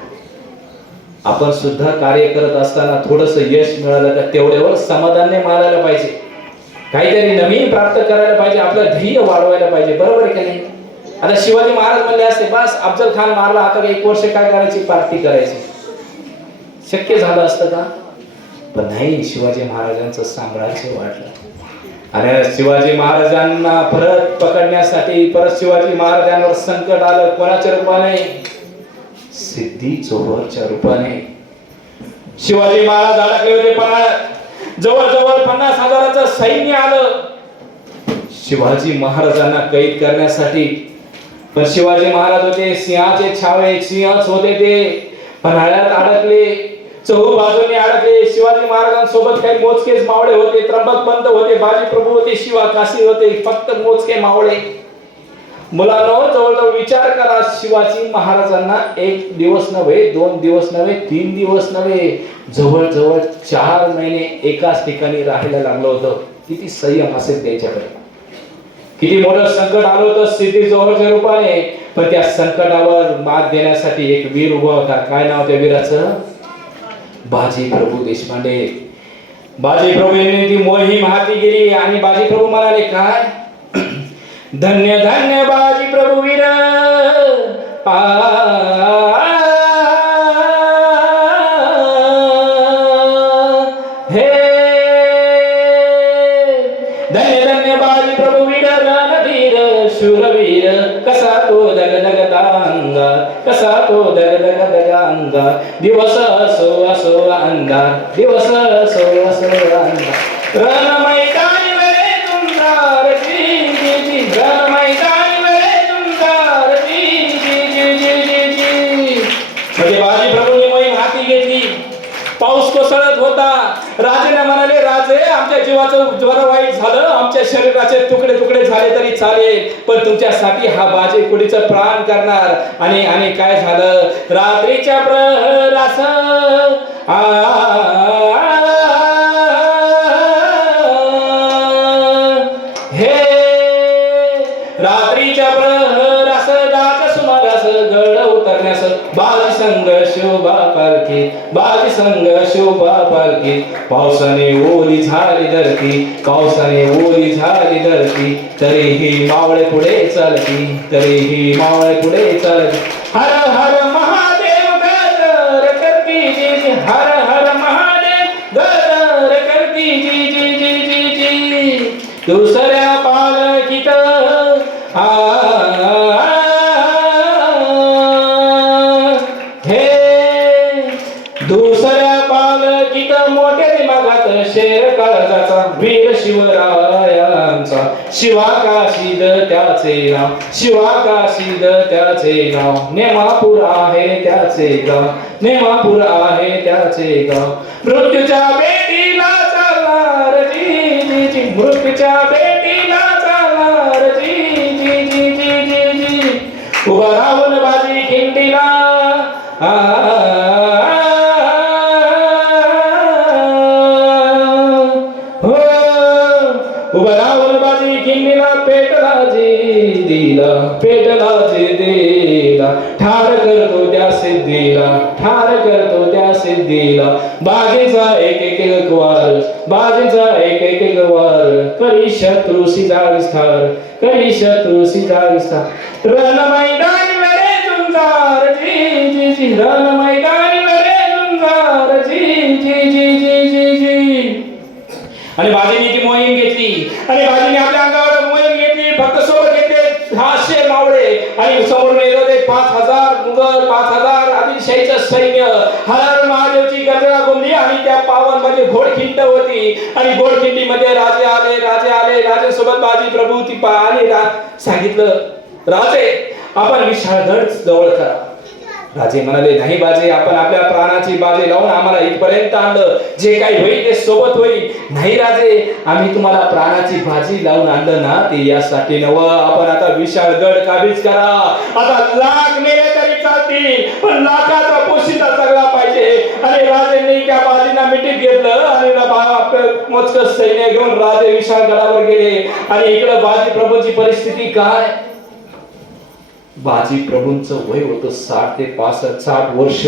आपण सुद्धा कार्य करत असताना थोडस यश मिळालं तर तेवढ्यावर समाधान मानायला पाहिजे, काहीतरी नवीन प्राप्त करायला पाहिजे, आपलं ध्येय वाढवायला पाहिजे. बरोबर आहे का नाही? आता शिवाजी महाराज म्हणले असते, बस अफजल खान मारला, आता 1 वर्ष काय करायची, पार्टी करायची, शक्य झालं असतं का? पण नाही, शिवाजी महाराजांचं साम्राज्य वाढलं. आणि शिवाजी महाराजांना परत पकडण्यासाठी परत शिवाजी महाराजांवर संकट आलं. कोणाच्या रूपाने? सिद्धी चोरच्या रूपाने. शिवाजी महाराज अडकले होते पन्हाळ्यात, जवळजवळ 50,000चं सैन्य आलं शिवाजी महाराजांना कैद करण्यासाठी. पण शिवाजी महाराज होते सिंहाचे छावे, सिंहच होते ते, पन्हाळ्यात अडकले, चहूबाजूने अडकले. शिवाजी महाराजांसोबत काही मोजकेच मावळे होते, त्र्यंबकपंत होते, बाजी प्रभू होते, शिवा काशी होते, फक्त मोजके मावळे. मुलांनो, जवळजवळ विचार करा, शिवाजी महाराजांना 1 दिवस नव्हे, 2 दिवस नव्हे, 3 दिवस नव्हे, जवळजवळ 4 महिने एकाच ठिकाणी राहायला लागलं होतं. किती संयम असेल त्याच्याकडे, किती मोठं संकट आलं होतं सिद्धी जोहरच्या रूपाने. पण त्या संकटावर मात देण्यासाठी एक वीर उभा होता. काय नाव त्या वीराचं? बाजी प्रभू देशपांडे. बाजी प्रभू यांनी ती मोहीम हाती गेली आणि बाजी प्रभू म्हणाले, काय धन्य धन्य बाजी प्रभू वीर, हे धन्य धन्य बाजी प्रभू वीर, रणधीर शूरवीर, कसा तो दगदगता अंगा, कसा तो दगदगता अंगा, दिवस असो असो अंधार, दिवस असो असो अंधार, रण मैदानी वेळे तुमदार जी जी जी, रण मैदानी वेळे तुमदार जी जी जी जी जी जी. म्हणजे बाजी प्रभूंनी मोहीम हाती घेतली. पाऊस कोसळत होता. राजेने म्हणाले, राजे आमच्या जीवाचं ज्वर वाईट झालं, आमच्या शरीराचे तुकडे तुकडे झाले तरी चालेल, पण तुमच्यासाठी हा बाजी कुडीचं प्राण करणार. आणि काय झालं, रात्रीच्या प्रहरास हे रात्रीच्या प्रहरास दाच्या सुमारास गड उतरण्यास बाजी संग शोभा पालखी, बाजी संग शोभा पालखी. पावसाने ओली झाली धरती, पावसाने ओली झाली धरती. तरीही मावळे पुढे चालती, तरीही मावळे पुढे चालती. हर हर महादेव गदर करती जी जी, हर हर महादेव गदर करती जी जी जी जी जी. दुसऱ्या पालखीत हे दुसऱ्या पालखीत मोठ्या दिमागात शेर काळजाचा वीर शिवरायांचा. शिवाकाशीद त्याचे नाव, शिवाकाशीद त्याचे नाव. नेमापूर आहे त्याचे गाव, नेमापूर आहे त्याचे गाव. मृत्यूच्या बेटीला चालणार जी जी जी, मृत्यूच्या बेटीला चालणार जी जी जी जी जी जी. उभा राहून बाजी खिंडीला उभा राहून बाजी खिंडीला पेटला जी दिला, पेटला जी दिला. ठार करतो त्या सिद्धीला, ठार करतो त्या सिद्धीला. बाजीचा एक एक वार, बाजीचा एक एक वार. करी शत्रूसी जागीस ठार, करी शत्रूसी जागीस ठार. रण मैदान मेरे झुंजार जी जी जी, रण मैदान मेरे झुंजार जी जी जी जी जी जी. आणि बाजीने ती मोहीम घेतली, आणि बाजीने आपल्या अंगावर मोहीम घेतली. फक्त सोबत घेतले 600 मावळे, आणि समोर येत होते 5000 मुघल, 5000 आदिलशाहीचं सैन्य. हर हर महादेवची गजरा घुमली, आणि त्या पावन म्हणजे घोडखिंड होती, आणि घोडखिंडीमध्ये राजे आले, राजे आले. राजेसोबत बाजी प्रभू ती आले. सांगितलं, राजे आपण विशाळगड जवळ करा. राजे म्हणाले, नाही बाजे, आपण आपल्या प्राणाची बाजी लावून आम्हाला इथपर्यंत आणलं, जे काही होईल ते सोबत होईल. नाही राजे, आम्ही तुम्हाला प्राणाची बाजी लावून आणलं ना, ते यासाठी नवं. आपण आता विशाळगड काबीज करा. आता लाख मेले तरी चालतील, पण लाखाचा पोशिंदा चांगला पाहिजे. आणि राजेंनी त्या बाजीला मिठीत घेतलं, आणि आपलं मोजकं सैन्य घेऊन राजे विशाळगडावर गेले. आणि इकडे बाजी प्रभूची परिस्थिती काय? बाजी प्रभूंचं वय होतं 60 ते 65 वर्ष.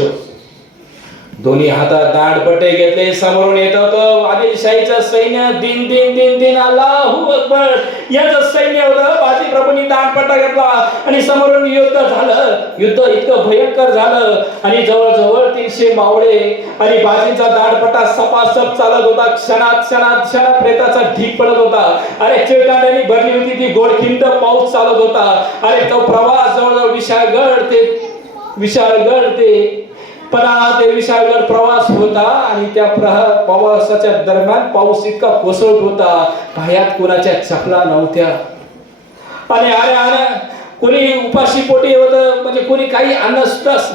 दोन्ही हातात दांडपट्टे घेतले. समोरून येत होतं आदिलशाहीचं सैन्य. दिन दिन दिन दिन अल्लाहू अकबर याचं सैन्य होतं. बाजी प्रभूंनी दांडपट्टा घेतला, आणि समोरून युद्ध झालं. युद्ध इतकं भयंकर झालं, आणि जवळजवळ 300 मावळे, आणि बाजींचा दांडपट्टा सपासप चालत होता. क्षणात क्षणात क्षणात प्रेताचा ढीक पडत होता. अरे चिळकांड्यांनी भरली होती ती घोडखिंड. पाऊस चालत होता. अरे तो प्रवास जवळजवळ विशाळगड ते पन्हाळा ते विशाळगड प्रवास होता. आणि त्या प्रवासाच्या दरम्यान पाऊस इतका कोसळत होता, पायात कुणाच्या चपला नव्हत्या. आणि अरे कोणी उपाशी पोटी होतं, म्हणजे कोणी काही अन्न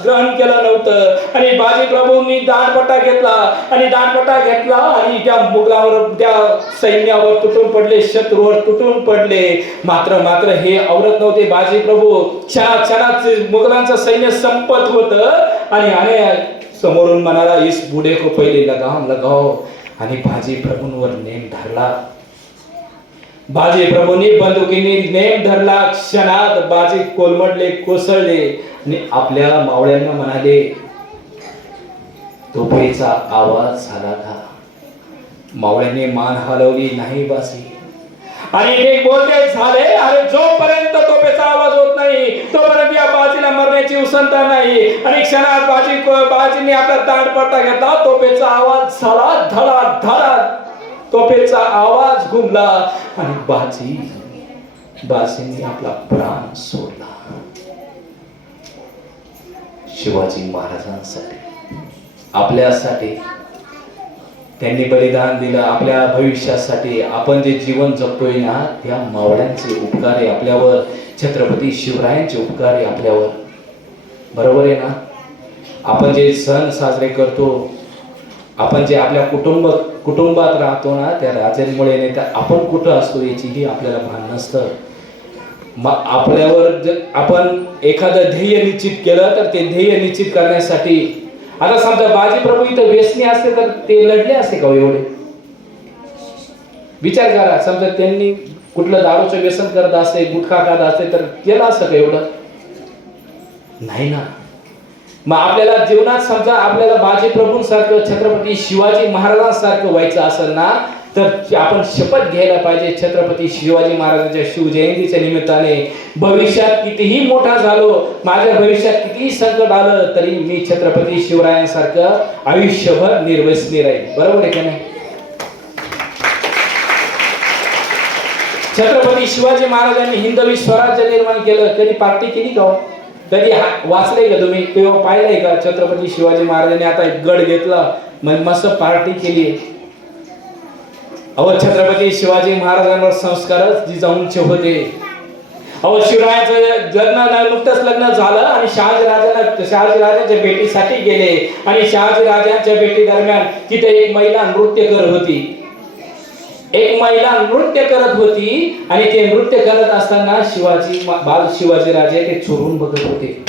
ग्रहण केलं नव्हतं. आणि बाजी प्रभूंनी दांडपट्टा घेतला, आणि दांडपट्टा घेतला, आणि त्या मुघलावर, त्या सैन्यावर तुटून पडले, शत्रूवर तुटून पडले. मात्र हे आवरत नव्हते बाजी प्रभू. क्षणात मुघलांचं सैन्य संपत होतं. आणि समोरून म्हणाला, इस बुढे को पहिले लगाव. आणि बाजी प्रभूंवर नेम धरला. बाजी प्रभूंनी बंदुकीने नेम धरला. क्षणात बाजी कोलमडले, कोसळले, आणि आपल्या मावळ्यांना म्हणाले, तोफेचा आवाज झाला था. मावळ्यांनी मान हलवली, नाही बाजी. आणि ते बोलते झाले, अरे जोपर्यंत तोफेचा आवाज होत नाही तोपर्यंत या बाजीला मरण्याची उसंता नाही. आणि क्षणात बाजीने आपला दांडपट्टा घेतला. तोफेचा आवाज झाला, धडा धडा तोफेचा आवाज घुमला, आणि बाजीने आपला प्राण सोडला. शिवाजी महाराजांसाठी, आपल्यासाठी त्यांनी बलिदान दिलं. आपल्या भविष्यासाठी आपण जे जीवन जगतोय ना, त्या मावळ्यांचे उपकार आहे आपल्यावर. छत्रपती शिवरायांचे उपकार आहे आपल्यावर. बरोबर आहे ना? आपण जे सण साजरे करतो, आपण जे आपल्या कुटुंबात राहतो ना, त्या राजांमुळे, नाही तर आपण कुठं असतो याचीही आपल्याला भान नसतं. मग आपल्यावर जर आपण एखादं ध्येय निश्चित केलं, तर ते ध्येय निश्चित करण्यासाठी आता समजा बाजी प्रभू इथं व्यसनी असते तर ते लढले असते का हो एवढे? विचार करा, समजा त्यांनी कुठलं दारूचं व्यसन करत असते, गुटखा खात असते तर केलं असतं का एवढं? नाही ना. मग आपल्याला जीवनात समजा आपल्याला बाजी प्रभूंसारखं छत्रपती शिवाजी महाराजांसारखं व्हायचं असेल ना, तर आपण शपथ घ्यायला पाहिजे छत्रपती शिवाजी महाराजांच्या शिवजयंतीच्या निमित्ताने, भविष्यात कितीही मोठा झालो, माझ्या भविष्यात कितीही संकट आलं तरी मी छत्रपती शिवरायांसारखं आयुष्यभर निर्व्यसनी राहील. बरोबर आहे का नाही? छत्रपती शिवाजी महाराजांनी हिंदवी स्वराज्य निर्माण केलं, कधी पार्टी केली का हो? कधी वाचलंय का तुम्ही किंवा पाहिलंय का? छत्रपती शिवाजी महाराजांनी आता एक गड घेतला, मग मस्त पार्टी केली. अहो, छत्रपती शिवाजी महाराजांवर संस्कारच जिजाऊंचे होते. अहो, शिवरायांचं नुकतंच लग्न झालं आणि शहाजीराजांच्या भेटीसाठी गेले आणि शहाजीराजांच्या भेटी दरम्यान तिथे एक महिला नृत्य करत होती. आणि ते नृत्य करत असताना शिवाजी राजे ते चोरून बघत होते.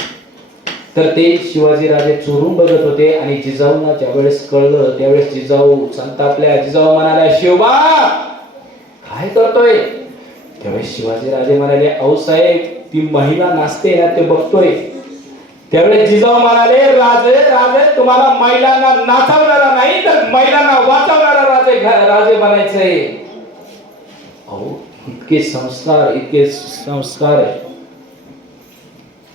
तर ते शिवाजी राजे चोरून बघत होते आणि जिजाऊंना ज्यावेळेस कळलं त्यावेळेस जिजाऊ संतापल्या. जिजाऊ म्हणाल्या, शिवबा काय करतोय? त्यावेळेस शिवाजी राजे म्हणाले, अहो साहेब, ती महिला नाचते ना ते बघतोय. त्यावेळेस जिजाऊ म्हणाले, राजे तुम्हाला महिलांना नाचवणारा नाही तर महिलांना वाचवणारा राजे बनायचंय. अहो, इतके संस्कार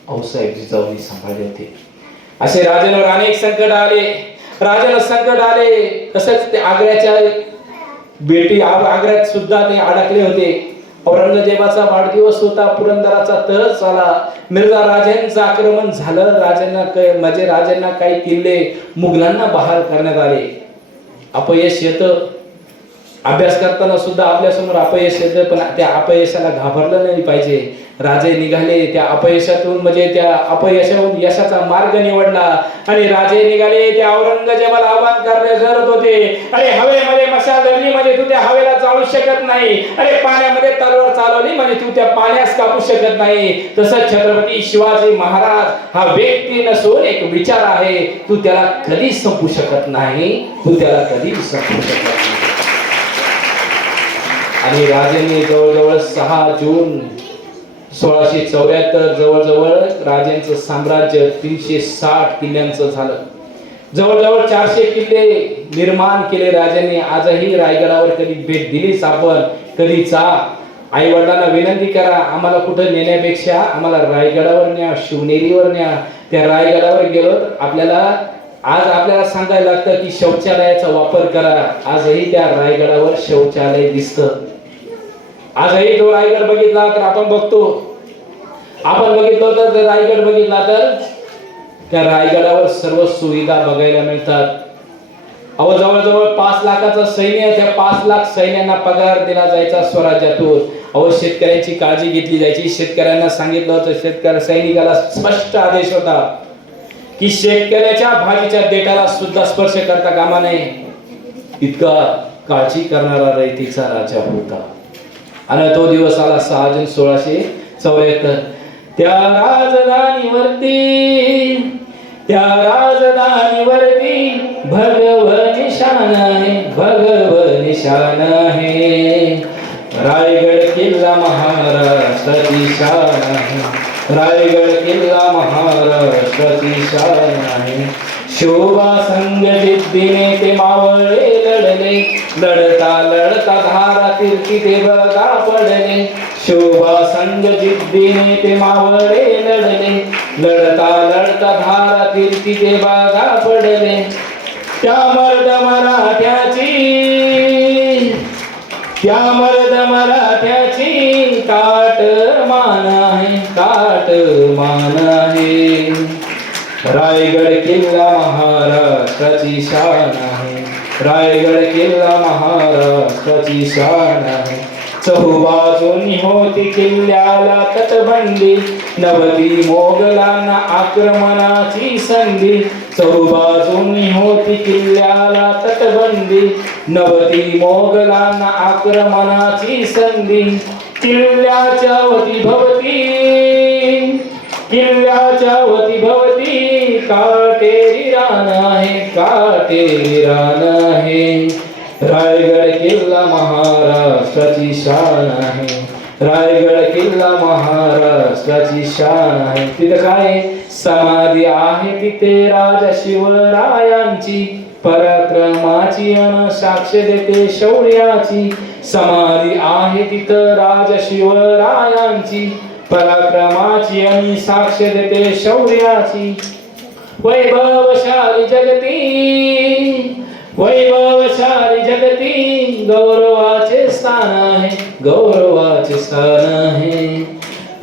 अहो साहेब जिजाऊंनी सांभाळले होते. असे राजांवर अनेक संकट आले. तसंच ते आग्र्यात सुद्धा ते अडकले होते. औरंगजेबाचा वाढदिवस होता, पुरंदराचा तहस झाला, मिर्झा राजांचं आक्रमण झालं. राजांना काही किल्ले मुघलांना बहाल करण्यात आले. अपयश येतं, अभ्यास करताना सुद्धा आपल्यासमोर अपयश येतं, पण त्या अपयशाला घाबरलं नाही पाहिजे. राजे निघाले त्या अपयशातून, त्या अपयशाहून यशाचा मार्ग निवडला आणि राजे निघाले त्या औरंगजेबाला आव्हान करत होते. अरे, हवेमध्ये मशाल धरली म्हणजे तू त्या हवेला जाळू शकत नाही. अरे, पाण्यामध्ये तलवार चालवली म्हणजे तू त्या पाण्यास कापू शकत नाही. तसंच छत्रपती शिवाजी महाराज हा व्यक्ती नसून एक विचार आहे. तू त्याला कधी संपू शकत नाही. आणि राजांनी जवळजवळ 6 जून 1674 जवळजवळ राजांचं साम्राज्य 360 किल्ल्यांचं झालं. जवळजवळ 400 किल्ले निर्माण केले राजांनी. आजही रायगडावर कधी भेट दिलीच आपण, कधी जा, आई वडिलांना विनंती करा, आम्हाला कुठं नेण्यापेक्षा आम्हाला रायगडावर न्या, शिवनेरीवर न्या. त्या रायगडावर गेलो तर आपल्याला सांगायला लागतं की शौचालयाचा वापर करा. आजही त्या रायगडावर शौचालय दिसतं. आजही जो रायगड बघितला तर आपण बघितलं तर रायगड बघितला तर त्या रायगडावर सर्व सुविधा बघायला मिळतात. अहो, जवळजवळ 5 लाखाचं सैन्य, त्या 5 लाख सैन्यांना पगार दिला जायचा स्वराज्यातून. अहो, शेतकऱ्यांची काळजी घेतली जायची. शेतकऱ्यांना सांगितलं होतं, सैनिकाला स्पष्ट आदेश होता की शेतकऱ्याच्या भाजीच्या देठाला सुद्धा स्पर्श करता कामा नये. इतका काळजी करणारा रयतेचा राजा होता. आणि तो दिवस आला 6 जून 1674. त्या राजधानीवरती भगव निशान आहे. रायगड किल्ला महाराष्ट्राची शान आहे. शोभा संग जिद्दीने ते मावळे लढले, लढता धारा तीर्थी ते बघा पडले. शोभा संग जिद्दीने ते मावळे लढले, लढता धारा तीर्थी ते बघा पडले. त्या मर्द मराठ्याची काट मान आहे. रायगड किल्ला महाराष्ट्राची शान आहे. चहूबाजूनी होती किल्ल्याला तटबंदी, नवती मोगलांना आक्रमणाची संधी. चहूबाजूनी होती किल्ल्याला तटबंदी, नवती मोगलांना आक्रमणाची संधी. किल्ल्याच्या वती भवती किल्ल्याच्या वती भवती काटेरी रान आहे, काटेरी रान आहे. रायगड किल्ला महाराष्ट्राची शान आहे, रायगड किल्ला महाराष्ट्राची शान आहे. तिथं काय समाधी आहे तिथे राजा शिवरायांची, पराक्रमाची अन साक्ष देते शौर्याची. समाधी आहे तिथं राजा शिवरायांची, पराक्रमाची आणि साक्ष देते शौर्याची. वैभवशाली जगती, वैभवशाली जगती गौरवाचे स्थान आहे, गौरवाचे स्थान आहे.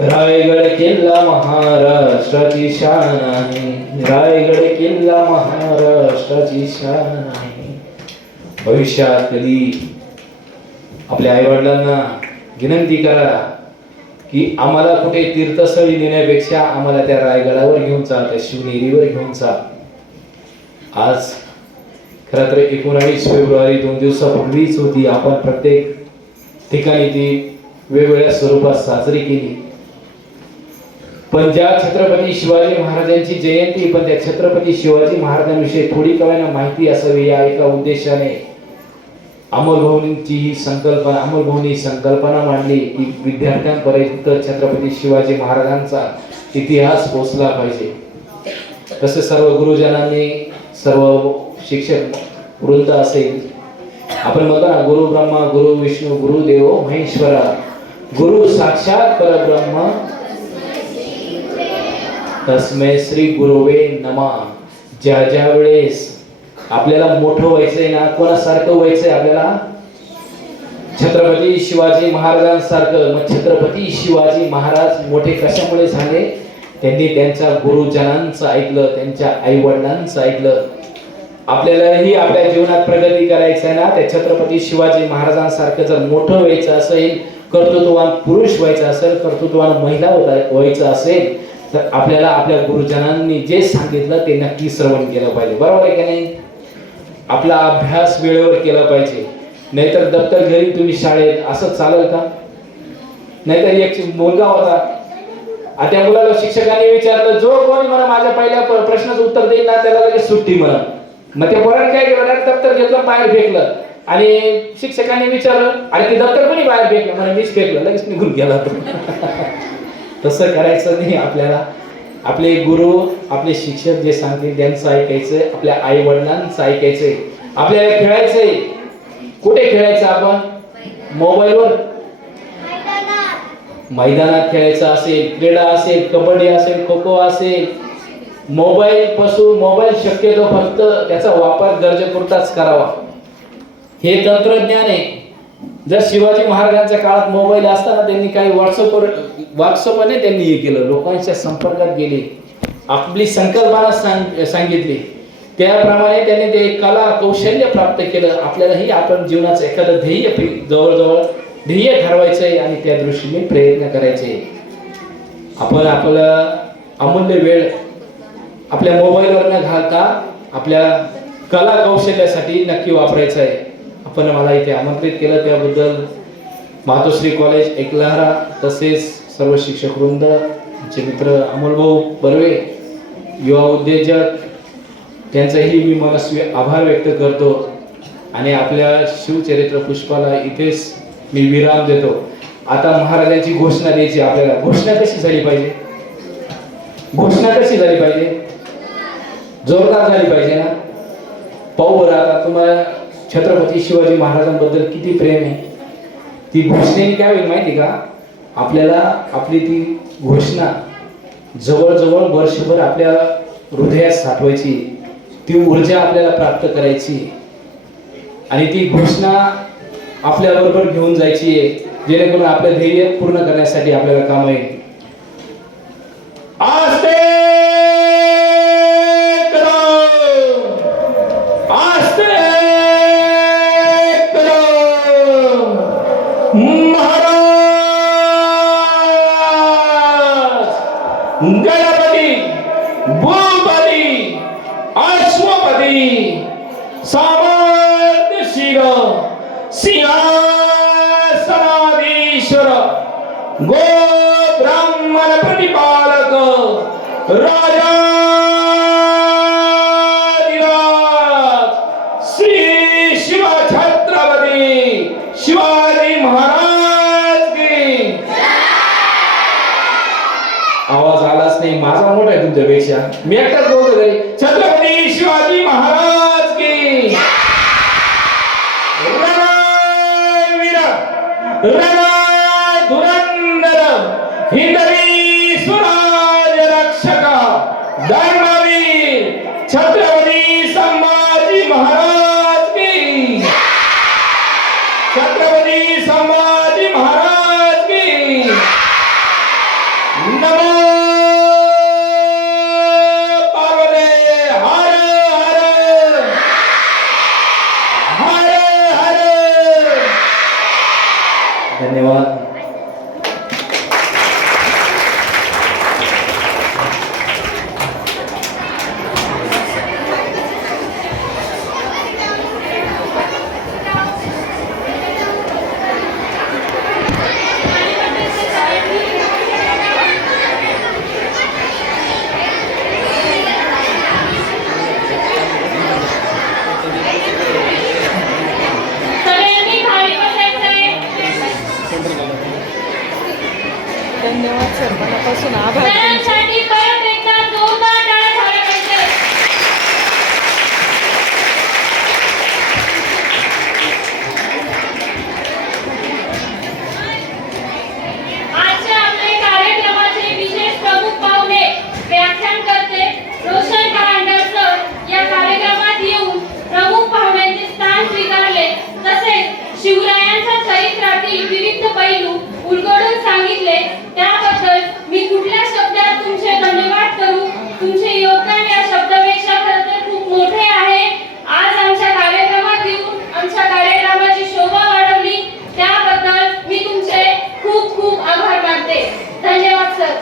रायगड किल्ला महाराष्ट्राची शान आहे, रायगड किल्ला महाराष्ट्राची शान आहे. भविष्यात कधी आपल्या आई वडिलांना विनंती करा की आम्हाला कुठे तीर्थस्थळी नेण्यापेक्षा आम्हाला त्या रायगडावर घेऊन जा, त्या शिवनेरीवर घेऊन जा. आज खरं तर 19 फेब्रुवारी 2 दिवसापूर्वीच होती. आपण प्रत्येक ठिकाणी ती वेगवेगळ्या स्वरूपात साजरी केली. पण ज्या छत्रपती शिवाजी महाराजांची जयंती, पण त्या छत्रपती शिवाजी महाराजांविषयी थोडी कळायला माहिती असावी या एका उद्देशाने अमोलभाऊंची ही संकल्पना, अमोलभाऊंनी संकल्पना मांडली की विद्यार्थ्यांपर्यंत छत्रपती शिवाजी महाराजांचा इतिहास पोहोचला पाहिजे. तसे सर्व गुरुजनांनी, सर्व शिक्षक वृंद असेल, आपण म्हणतो ना गुरु ब्रह्मा गुरु विष्णू गुरु देव महेश्वरा, गुरु साक्षात परब्रह्म तस्मै श्री गुरुवे नमः. ज्या ज्या वेळेस आपल्याला मोठं व्हायचंय ना, कोणासारखं व्हायचंय आपल्याला, छत्रपती शिवाजी महाराजांसारखं. मग छत्रपती शिवाजी महाराज मोठे कशामुळे झाले? त्यांनी त्यांच्या गुरुजनांचं ऐकलं, त्यांच्या आई वडिलांचं ऐकलं. आपल्यालाही आपल्या जीवनात प्रगती करायचं आहे ना, त्या छत्रपती शिवाजी महाराजांसारखं जर मोठं व्हायचं असेल, कर्तृत्ववान पुरुष व्हायचं असेल, कर्तृत्ववान महिला व्हायचं असेल, तर आपल्याला आपल्या गुरुजनांनी जे सांगितलं ते नक्की श्रवण केलं पाहिजे. बरोबर आहे की नाही? आपला अभ्यास वेळेवर केला पाहिजे. नाहीतर दप्तर घरी तुम्ही शाळेत, असं चालेल का? नाहीतर एक मुलगा होता, त्या मुलाला शिक्षकांनी विचारलं, जो कोणी मला माझ्या पहिल्या प्रश्नाचं उत्तर देईल ना त्याला लगेच सुट्टी म्हणा. मग त्या पोराने काय केलं, दप्तर घेतलं, बाहेर फेकलं. आणि शिक्षकांनी विचारलं, अरे ते दप्तर कोणी बाहेर फेकलं? मला मीच फेकलं. लगेच निघून गेला तो. तसं करायचं नाही. आपल्याला आपले गुरु, आपले शिक्षक जे सांगतील त्यांचं ऐकायचंय, आपल्या आई वडिलांचं ऐकायचंय. आपल्याला खेळायचंय. कुठे खेळायचं आपण? मोबाईलवर, मैदानात खेळायचं असेल, क्रीडा असेल, कबड्डी असेल, खो खो असेल, मोबाईल पासून, मोबाईल शक्यतो फक्त त्याचा वापर गरजेपुरताच करावा. हे तंत्रज्ञान आहे. जर शिवाजी महाराजांच्या काळात मोबाईल असताना त्यांनी काही व्हॉट्सअपने त्यांनी हे केलं, लोकांच्या संपर्कात गेले, आपली संकल्पना सांगितली, त्याप्रमाणे त्यांनी ते कला कौशल्य प्राप्त केलं. आपल्यालाही आपण जीवनाचं एखादं ध्येय जवळजवळ ध्येय ठरवायचंय आणि त्या दृष्टीने प्रयत्न करायचे. आपण आपलं अमूल्य वेळ आपल्या मोबाईलवर न घालता आपल्या कला कौशल्यासाठी नक्की वापरायचं आहे. आपण मला इथे आमंत्रित केलं त्याबद्दल मातोश्री कॉलेज एकलहरा, तसेच सर्व शिक्षक वृंद, आमचे मित्र अमोलभाऊ बर्वे, युवा उद्योजक, त्यांचाही मी मनस्वी आभार व्यक्त करतो. आणि आपल्या शिवचरित्र पुष्पाला इथेच मी विराम देतो. आता महाराजांची घोषणा द्यायची. आपल्याला घोषणा कशी झाली पाहिजे? घोषणा कशी झाली पाहिजे? जोरदार झाली पाहिजे ना. पाहू बरं आता तुम्हाला छत्रपती शिवाजी महाराजांबद्दल किती प्रेम आहे. ती घोषणेने काय होईल माहिती का? आपल्याला आपली ती घोषणा जवळजवळ वर्षभर आपल्या हृदयात साठवायची, ती ऊर्जा आपल्याला प्राप्त करायची आणि ती घोषणा आपल्या बरोबर घेऊन जायची आहे, जेणेकरून आपलं ध्येय पूर्ण करण्यासाठी आपल्याला काम येईल. आस्ते गणपती भूपती अश्वपती सामर्थ्यशील सिंहासनाधीश्वर गो ब्राह्मण प्रतिपालक राजाधिराज श्री शिव छत्रपती शिवाजी महाराज की आवाज आलाच नाही, माझा मोठा आहे तुमच्यापेक्षा, मी एकटाच बोलतो घरी. छत्रपती शिवाजी महाराज की रणवीर रणधुरंधर हिंदवी स्वराज रक्षक धर्मवीर छत्रपती संभाजी महाराज की छत्रपती संभाजी महाराज की नमो पार्वते हर हर हर हर. धन्यवाद. सगळ्यांनी खाली बसायचंय. धन्यवाद सर, मनापासून आभार. सरांसाठी परत एकदा जोरदार टाळ्या झाल्या पाहिजे. आजच्या आपल्या कार्यक्रमाचे विशेष प्रमुख पाहुणे व्याख्यानकर्ते रोशन परांडे सर या कार्यक्रमात येऊन प्रमुख पाहुण्यांचे स्थान स्वीकारले, तसेच शिवरायांच्या चरित्रातील विविध पैलू उलगडून सांगितले. त्याबद्दल मी कुठल्या शब्दात तुमचे धन्यवाद करू. तुमचे योगदान या शब्दापेक्षा खरं तर खूप मोठे आहे. आज आमच्या कार्यक्रमात येऊन आमच्या कार्यक्रमाची शोभा वाढवली, त्याबद्दल मी तुमचे खूप खूप आभार मानते. धन्यवाद सर.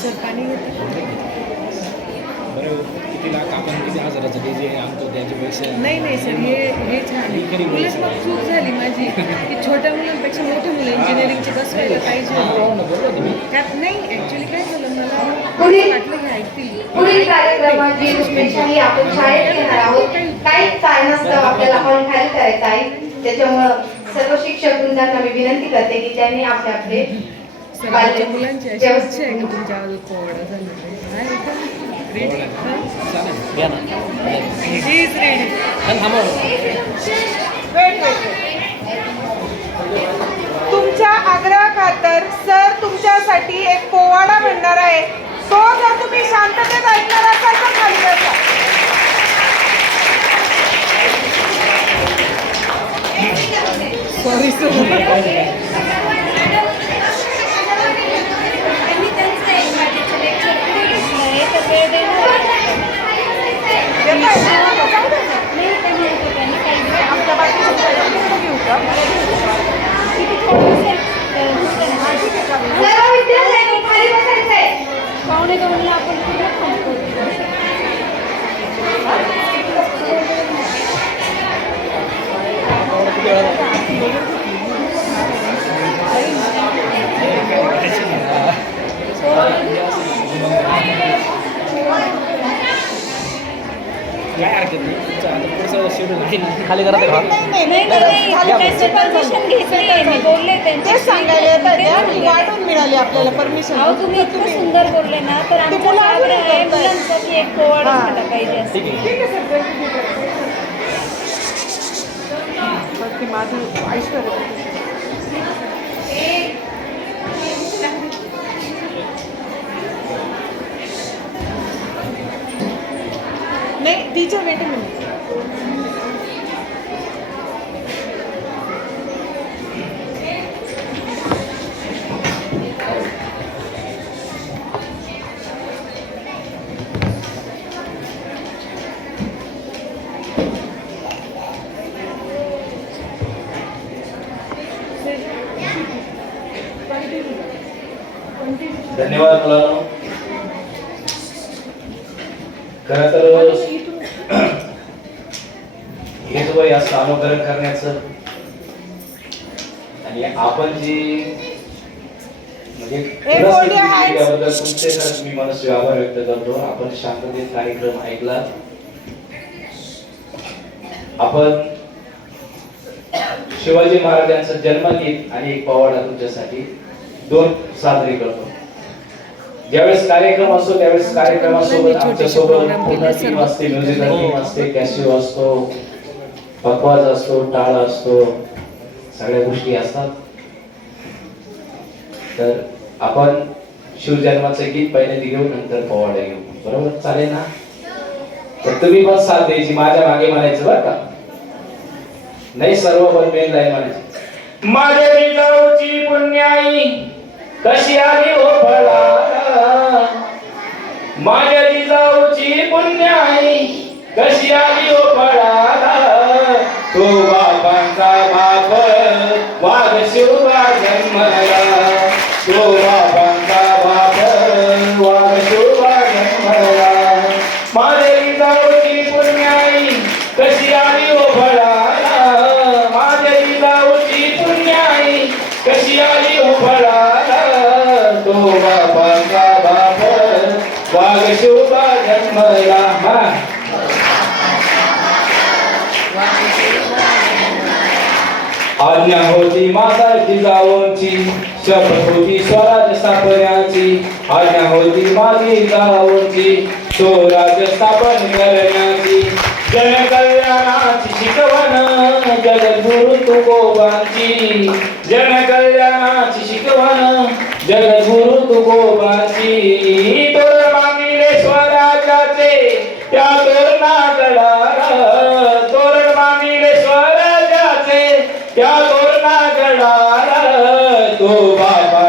सर पाणी घेते. बरं किती लाख आपण किती हजाराचं डीजे आणतो त्याचे पैसे नाही सर, हे छान आहे. खरी बोल उलट मग चूक झाली माझी की छोट्या मुलांपेक्षा मोठे मुलं इंजिनिअरिंगचे बसवायला पाहिजे. बरोबर तुम्ही त्यात नाही ॲक्च्युली काय झालं, मला पुढील- वाटलं की ऐकतील. पुढील कार्यक्रमाची रूपरेषाही आपण शाळेत घेणार आहोत. काही कारणास्तव आपल्याला हॉल खाली करायचा आहे, त्याच्यामुळं सर्व शिक्षक वृंदांना मी विनंती करते की त्यांनी आपले आपले सर आमच्या मुलांची अशी इच्छा आहे की तुमच्या आवाजात पोवाडा झाला पाहिजे. आहे का? रेडी? चालेल घ्या ना ही इज रेडी. आणि थांबा वेट तुमच्या आग्रह खातर सर तुमच्यासाठी एक पोवाडा म्हणणार आहे. तो जर तुम्ही शांततेत ऐकणार असाल तर खाली बसा. Sorry sir. आमच्या बाकीच्या घेऊ का? सर्व विद्यार्थ्यांनी खाली बसायचंय. पाहुणे दोन्ही आपण कुठे थांबतो. काय हरकत नाही तुमचं आता पुढचं शेड्यूल आहे ना. खाली करा ते भाग. परमिशन घेतली मी बोलले तेच सांगायला येत आहे त्या. वाढून मिळाली आपल्याला परमिशन. अहो तुम्ही इतकं सुंदर बोलले ना, तर आमच्या मुलं अजून आग्रह आहे करतायत. मुलांसाठी एक पोवाडा हां. झाला पाहिजे असं. ठीक आहे ठीक आहे सर. बाकी माझं ऐश्वर्या नाही टीचर वेट अ मिनिट. धन्यवाद मुलांनो. खरं तर हेच वय असतं अनुकरण करण्याचं. आणि आपण जी म्हणजे hold your hands. याबद्दल तुमचे खरंच मी मनस्वी आभार व्यक्त करतो. आपण शांततेत कार्यक्रम ऐकला. आपण शिवाजी महाराजांचं जन्मगीत आणि एक पोवाडा तुमच्यासाठी दोन साजरे करतो. ज्यावेळेस कार्यक्रम असतो त्यावेळेस कार्यक्रमासोबत आमच्या सोबत पूर्ण टीम असते, म्युझिकल टीम असते, कॅशिओ असतो, पखवाज असतो, टाळ असतो, सगळ्या गोष्टी असतात. तर आपण शिवजन्माचं गीत पहिले घेऊ, नंतर पोवाडा घेऊ. बरोबर चालेल ना? तर तुम्ही पण साथ द्यायची, माझ्या मागे म्हणायचं बरं का. नाही सर्व पण मेन लाईन म्हणायची. माझ्या जिजाऊची पुण्याई कशी आली हो फळा, माझ्या जिजाऊची पुण्याई कशी आली हो फळा, तो बापांचा बाप वाघ शिवबा जन्मला, तो बापांचा बाप वाघ शिवबा जन्मला, माझ्या जिजाऊची पुण्याई कशी आली हो फळा, माझ्या जिजाऊची पुण्याई कशी आली हो फळा, तो बापांचा बाप वाघ शिवबा जन्मला. आज्ञा होती माता जिजाऊंची, शपथ होती स्वराज्य स्थापण्याची, आज्ञा होती माझी जिजाऊंची, स्वराज्य स्थापन करण्याची, जनकल्याणाची शिकवण जगद्गुरु तुकोबांची, जनकल्याणाची शिकवण जगद्गुरु तुकोबांची, तोरण मानिले स्वराज्याचे त्या तोरणागडा, तोरण मानिले स्वराज्याचे त्या तोरणागडा, तो बाबा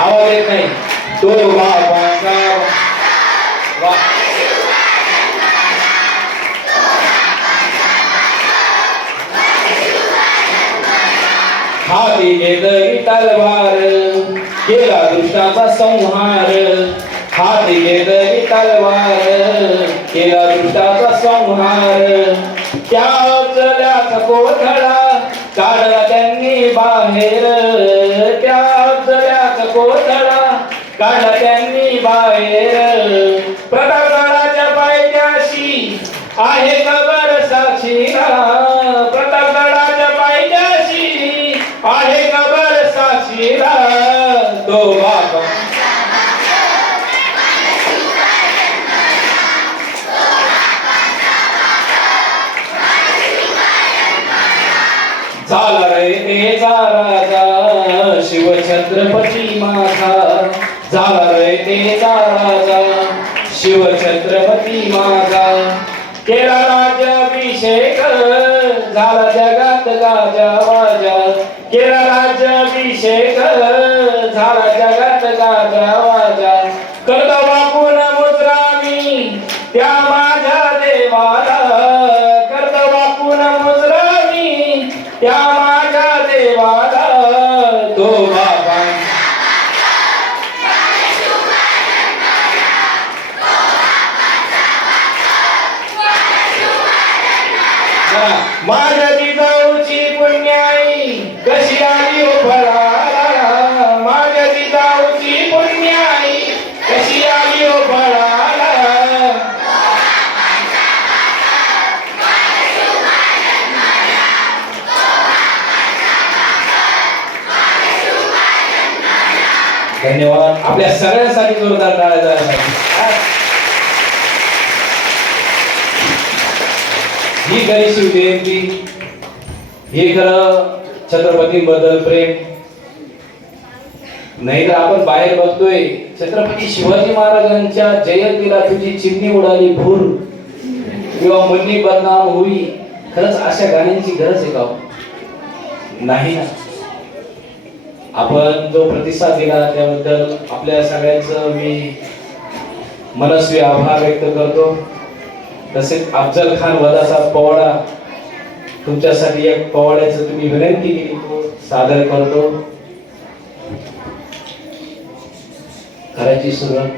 आवाज येत नाही. तो बाबांचा हाती घेतली तलवार केला दुष्टाचा संहार, हाती घेतली तलवार केला दुष्टाचा संहार, त्या अफजल्याचा कोथळा काढला त्यांनी बाहेर, त्या अफजल्याचा कोथळा काढला त्यांनी बाहेर, प्रतापगडाच्या पायथ्याशी आहे कबर साक्षीला, प्रतापगडाच्या पायथ्याशी आहे कबर साक्षीला, तो बाबा झाला रे तेचा राजा शिवछत्रपती माझा, झाला रे तेचा राजा शिवछत्रपती माझा, केला राज्याभिषेक झाला जगात गाजा वाजा, केला राज्याभिषेक झाला जगात गाजा वाजा, करतो बापून मुजरामी त्या माझ्या देवाला, करतो बापून मुजरामी त्या माझ्या देवाला, तो बाबा माझ्या जिजाऊची पुण्याई कशी आली हो फळाला, माझ्या जिजाऊची पुण्याई कशी आली हो फळाला, धन्यवाद. आपल्या सगळ्यांसाठी जोरदार टाळ्या झाल्या पाहिजे. ही खरी शिवजयंती, हे खरं छत्रपतींबद्दल प्रेम. नाही तर आपण बाहेर बघतोय छत्रपती शिवाजी महाराजांच्या जयंतीला तुझी चिमणी उडाली भूर किंवा मुन्नी बदनाम होई. खरंच अशा गाण्यांची गरज आहे का? नाही ना. आपण जो प्रतिसाद दिला त्याबद्दल आपल्या सगळ्यांचं मी मनस्वी आभार व्यक्त करतो. तसेच अफजल खान वधाचा पोवाडा तुमच्यासाठी एक पोवाड्याचं तुम्ही विनंती केली तो सादर करतो. करायची सुरुवात.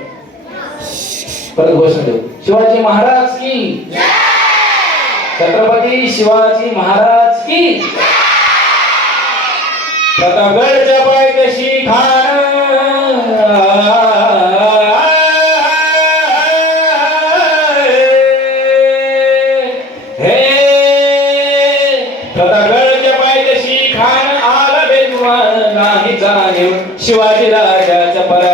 परत घोषणा देऊ. शिवाजी महाराज की छत्रपती शिवाजी महाराज की प्रतापगडच्या पायथ्याशी खान हे प्रतापगडच्या पायथ्याशी खान आला बेजुमान नाही जाणीव शिवाजी राजाच्या परा